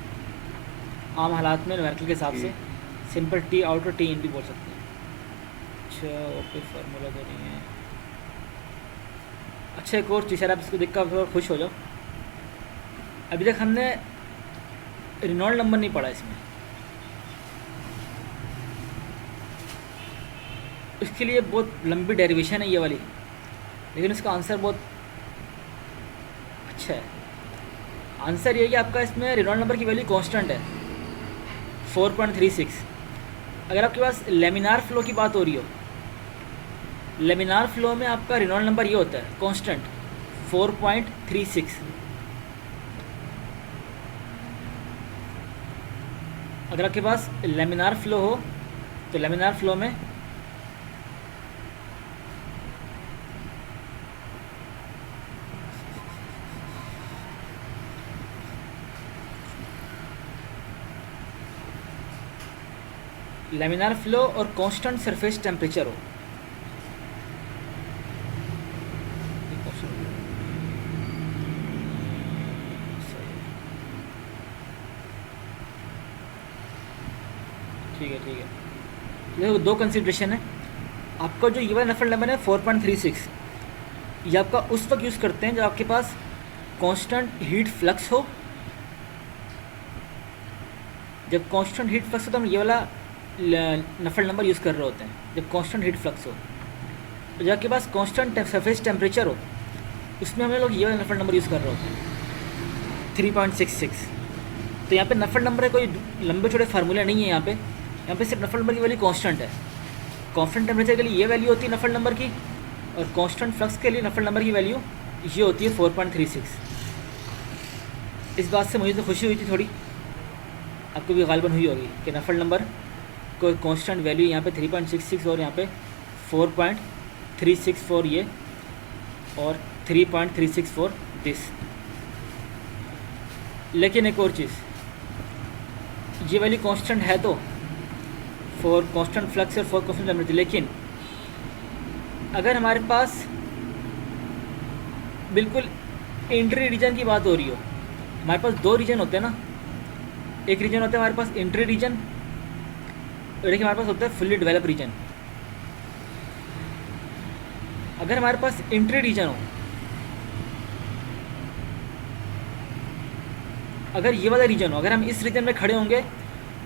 आम हालात में, न्यूमेरिकल के हिसाब से सिंपल टी आउट और टी इन भी बोल सकते हैं। अच्छा ओके, फार्मूला तो नहीं है। अच्छा एक और चीज़ है, आप इसको देख कर थोड़ा खुश हो जाओ। अभी तक हमने रेनॉल्ड नंबर नहीं पढ़ा इसमें। इसके लिए बहुत लंबी डेरिवेशन है ये वाली, लेकिन इसका आंसर बहुत अच्छा है। आंसर ये है कि आपका इसमें रेनॉल्ड नंबर की वैल्यू कांस्टेंट है 4.36। अगर आपके पास लेमिनार फ्लो की बात हो रही हो, लेमिनार फ्लो में आपका रेनॉल्ड नंबर ये होता है कांस्टेंट 4.36। अगर आपके पास लेमिनार फ्लो हो तो लेमिनार फ्लो में लेमिनार फ्लो और कांस्टेंट सरफेस टेम्परेचर हो, ठीक है ठीक है। देखो दो कंसिड्रेशन है। आपका जो ये वाला नफल नंबर है 4.36, ये आपका उस वक्त यूज़ करते हैं जब आपके पास कांस्टेंट हीट फ्लक्स हो। जब कांस्टेंट हीट फ्लक्स हो तो हम ये वाला नफल नंबर यूज़ कर रहे होते हैं जब कांस्टेंट हीट फ्लक्स हो। तो जब आपके पास कांस्टेंट सरफेस टेम्परेचर हो उसमें हम लोग ये वाला नफल नंबर यूज़ कर रहे होते हैं 3.66। तो यहाँ पे नफल नंबर है, कोई लंबे छोटे फार्मूले नहीं है। यहाँ पे सिर्फ नफल नंबर की वैल्यू कांस्टेंट है। कांस्टेंट टेम्परेचर के लिए ये वैल्यू होती है नफल नंबर की, और कांस्टेंट फ्लक्स के लिए नफल नंबर की वैल्यू ये होती है 4.36। इस बात से मुझे तो खुशी हुई थी थोड़ी, आपको भी गालिबन हुई होगी कि नफल नंबर कोई कांस्टेंट वैल्यू यहाँ पे 3.66 और यहाँ पे 4.364 ये और 3.364 दिस। लेकिन एक और चीज़, ये वैल्यू कांस्टेंट है तो फॉर कांस्टेंट फ्लक्स और फॉर कांस्टेंट टेम्परेचर, लेकिन अगर हमारे पास बिल्कुल एंट्री रीजन की बात हो रही हो, हमारे पास दो रीजन होते हैं ना, एक रीजन होता है हमारे पास एंट्री रीजन और एक हमारे पास होता है फुल्ली डेवलप रीजन। अगर हमारे पास एंट्री रीजन हो, अगर ये वाला रीजन हो, अगर हम इस रीजन में खड़े होंगे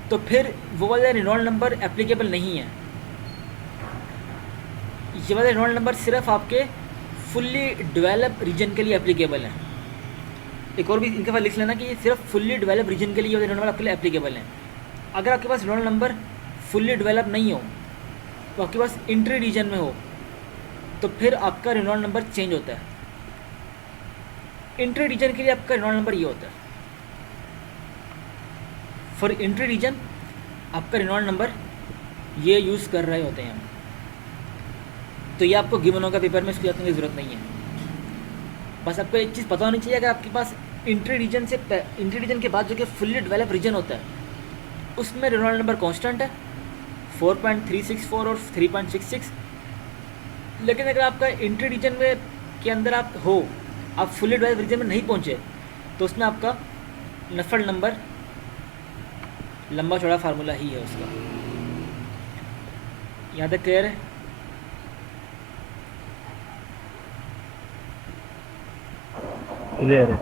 तो फिर वो वाला रेनॉल्ड नंबर एप्लीकेबल नहीं है। ये वाला रेनॉल्ड नंबर सिर्फ आपके फुल्ली डेवलप रीजन के लिए एप्लीकेबल है। एक और भी इनके पास लिख लेना कि ये सिर्फ फुल्ली डेवलप रीजन के लिए ये रेनॉल्ड नंबर आपके लिए एप्लीकेबल है। अगर आपके पास रेनॉल्ड नंबर फुल्ली डेवलप नहीं हो तो आपके पास इंट्री रीजन में हो तो फिर आपका रेनॉल्ड नंबर चेंज होता है। इंट्री रीजन के लिए आपका रेनॉल्ड नंबर ये होता है। फॉर इंट्री रीजन आपका रेनॉल्ड नंबर ये यूज़ कर रहे होते हैं हम। तो ये आपको गिवन होगा पेपर में, इसको याद करने की ज़रूरत नहीं है। बस आपको एक चीज़ पता होनी चाहिए, अगर आपके पास इंट्री रीजन के बाद जो कि फुल्ली डेवलप रीजन होता है उसमें रेनॉल्ड नंबर कांस्टेंट है 4.364 और 3.66। लेकिन अगर आपका इंट्री रीजन में के अंदर आप हो, आप फुल्ली डेवलप रीजन में नहीं पहुँचे, तो उसमें आपका नफल नंबर लंबा चौड़ा फार्मूला ही है उसका। यहाँ तक क्लियर है? क्लियर है।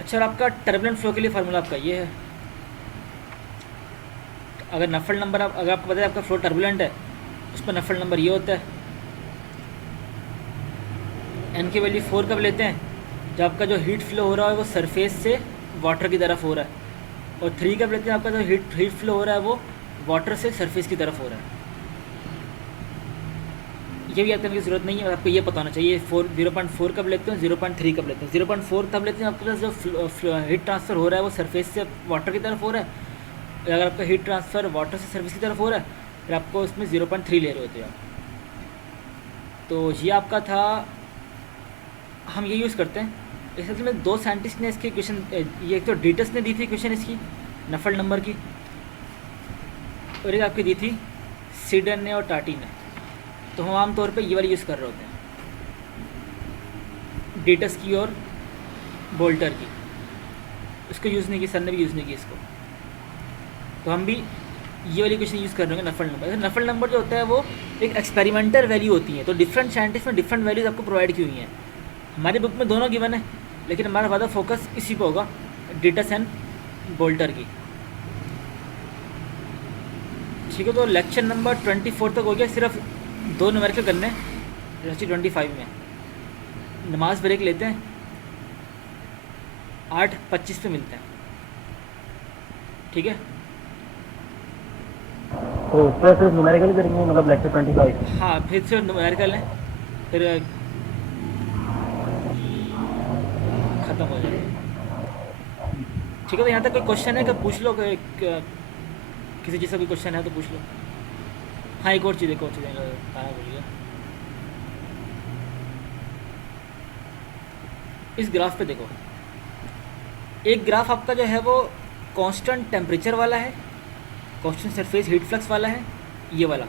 अच्छा, और आपका टर्बुलेंट फ्लो के लिए फार्मूला आपका ये है। अगर नफल नंबर अगर आपको पता है आपका फ्लो टर्बुलेंट है, उसमें नफल नंबर ये होता है। एन की वैल्यू 4 कब लेते हैं? जब आपका जो हीट फ्लो हो रहा है वो सरफेस से वाटर की तरफ हो रहा है, और 3 कब लेते हैं? आपका जो हीट फ्लो हो रहा है वो वाटर से सरफेस की तरफ हो रहा है। ये भी याद करने की ज़रूरत नहीं है, आपको ये पता होना चाहिए। 0.4 कब लेते हैं, 0.3 कब लेते हैं। 0.4 तब लेते हैं आपके पास जो हीट ट्रांसफ़र हो रहा है वो सरफेस से वाटर की तरफ हो रहा है। अगर आपका हीट ट्रांसफ़र वाटर से सर्विस की तरफ हो रहा है फिर आपको उसमें 0.3 ले रहे होते हो आप। तो ये आपका था, हम ये यूज़ करते हैं। इस असल में दो साइंटिस्ट ने इसकी क्वेश्चन, ये एक तो डीटस ने दी थी क्वेश्चन इसकी नफल नंबर की, और एक आपकी दी थी सीडन ने और टाटी ने। तो हम आमतौर पे ये वाली यूज़ कर रहे होते हैं, डीटस की और बोल्टर की। उसको यूज़ नहीं की, सर ने भी यूज़ नहीं की इसको। तो हम भी ये वाली क्वेश्चन यूज़ कर रहे होंगे नफल नंबर। नफल नंबर जो होता है वो एक एक्सपेरिमेंटल वैल्यू होती है। तो डिफरेंट साइंटिस्ट में डिफरेंट वैल्यूज़ आपको प्रोवाइड की हुई हैं। हमारी बुक में दोनों गिवन है, लेकिन हमारा ज़्यादा फोकस इसी पे होगा, डीटस एंड बोल्टर की। ठीक है, तो लेक्चर नंबर 24 तक हो गया। सिर्फ 2 न्यूमेरिकल करने 25 में। नमाज ब्रेक लेते हैं, 8:25 पे मिलते हैं। ठीक है, तो उसका सिर्फ न्यूमेरिकल करेंगे, मतलब लेक्चर 25? हाँ, फिर से न्यूमेरिकल है, फिर ख़त्म हो जाएगा। ठीक है, तो यहाँ तक कोई क्वेश्चन है? कि पूछ लो, किसी चीज़ का कोई क्वेश्चन है तो पूछ लो। हाँ, एक और चीज़ भूल गया। इस ग्राफ पे देखो, एक ग्राफ आपका जो है वो कांस्टेंट टेम्परेचर वाला है, कांस्टेंट सरफेस हीट फ्लक्स वाला है, ये वाला।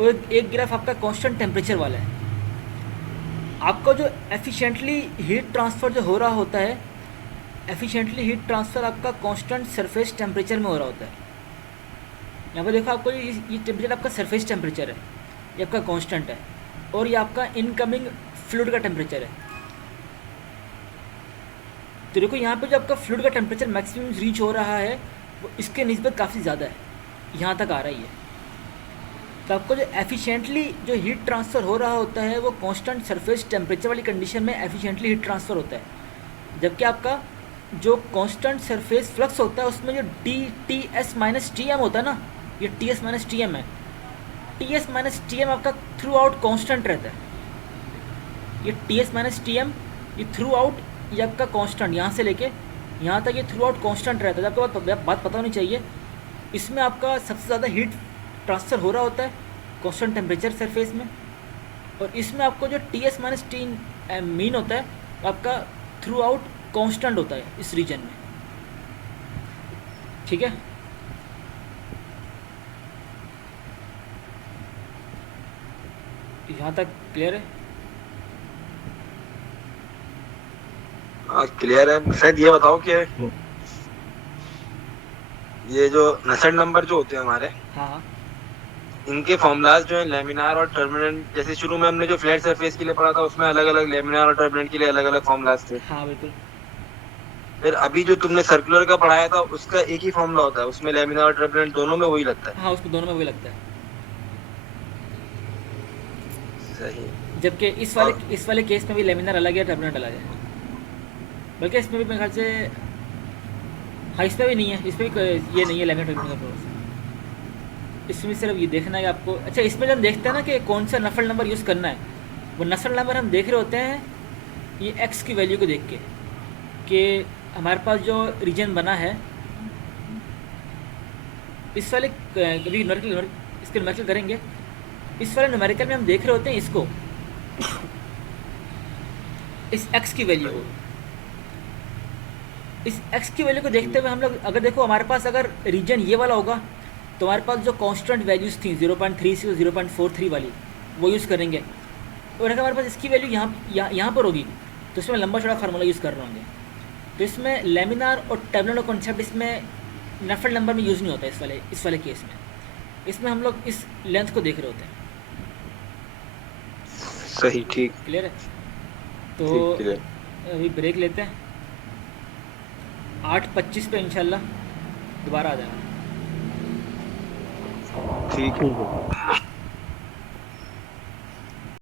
और एक ग्राफ आपका कांस्टेंट टेम्परेचर वाला है। आपका जो एफिशिएंटली हीट ट्रांसफ़र जो हो रहा होता है, एफिशिएंटली हीट ट्रांसफ़र आपका कांस्टेंट सरफेस टेम्परेचर में हो रहा होता है। यहाँ पर देखो, आपको ये टेम्परेचर आपका सरफेस टेम्परेचर है, ये आपका कांस्टेंट है, और ये आपका इनकमिंग फ्लूइड का टेम्परेचर है। तो देखो यहाँ पे जो आपका फ्लूइड का टेम्परेचर मैक्सिमम रीच हो रहा है वो इसके निस्बत काफ़ी ज़्यादा है, यहाँ तक आ रहा ही है। तो आपको जो एफिशिएंटली जो हीट ट्रांसफ़र हो रहा होता है वो कांस्टेंट सरफेस टेम्परेचर वाली कंडीशन में एफिशिएंटली हीट ट्रांसफ़र होता है। जबकि आपका जो कांस्टेंट सरफेस फ्लक्स होता है उसमें जो TS माइनस TM होता है ना, ये TS माइनस TM है। TS माइनस TM आपका थ्रू आउट कॉन्स्टेंट रहता है। ये TS माइनस TM ये थ्रू आउट, ये आपका कांस्टेंट यहाँ से लेके यहाँ तक ये थ्रू आउट कांस्टेंट रहता है। आपको बात पता होनी चाहिए इसमें आपका सबसे ज़्यादा हीट ट्रांसफ़र हो रहा होता है कांस्टेंट टेम्परेचर सरफेस में, और इसमें आपको जो T S minus T mean होता है आपका थ्रू आउट कॉन्स्टेंट होता है इस रीजन में, ठीक है। यहाँ तक क्लियर है? हाँ क्लियर है। शायद ये बताओ कि ये जो नसेल्ट नंबर जो होते हैं हमारे, हाँ हाँ इनके फॉर्मूलाज जो है लेमिनार और टर्बुलेंट, जैसे शुरू में हमने जो फ्लैट सरफेस के लिए पढ़ा था उसमें अलग अलग लेमिनार और टर्बुलेंट के लिए अलग अलग फॉर्मूलाज थे। हाँ बिल्कुल। फिर अभी जो तुमने सर्कुलर का पढ़ाया था उसका एक ही फॉर्मूला होता है, उसमें लेमिनार और टर्बुलेंट दोनों में वही लगता है। हाँ उसको दोनों में वही लगता है, सही। जबकि इस वाले केस में भी लेमिनार अलग है, टर्बुलेंट अलग है। बल्कि इसमें भी मेरे ख्याल से, हाँ इसमें भी नहीं है, इसमें भी ये नहीं है लेमिनार टर्बुलेंट का प्रोसेस। इसमें सिर्फ ये देखना है आपको। अच्छा, इसमें जब हम देखते हैं ना कि कौन सा नफल नंबर यूज़ करना है, वो नफल नंबर हम देख रहे होते हैं ये एक्स की वैल्यू को देख के, कि हमारे पास जो रीजन बना है इस वाले, कभी न्यूमेरिकल इसके न्यूमेरिकल करेंगे, इस वाले न्यूमेरिकल में हम देख रहे होते हैं इसको, इस एक्स की वैल्यू को। इस एक्स की वैल्यू को देखते हुए हम लोग अगर देखो हमारे पास अगर रीजन ये वाला होगा तो हमारे पास जो कांस्टेंट वैल्यूज़ थी 0.3 से 0.43 वाली वो यूज़ करेंगे, और अगर हमारे पास इसकी वैल्यू यहाँ पर होगी तो इसमें लंबा चौड़ा फार्मूला यूज़ कर रहे होंगे। तो इसमें लेमिनार और टर्बुलेंट कॉन्सेप्ट इसमें नफल नंबर में यूज़ नहीं होता इस वाले केस में। इसमें हम लोग इस लेंथ को देख रहे होते हैं। सही, ठीक। क्लियर है? तो ठीक, क्लियर। अभी ब्रेक लेते हैं, 8:25 पे इंशाल्लाह दोबारा आ जाएगा। ठीक ठीक है।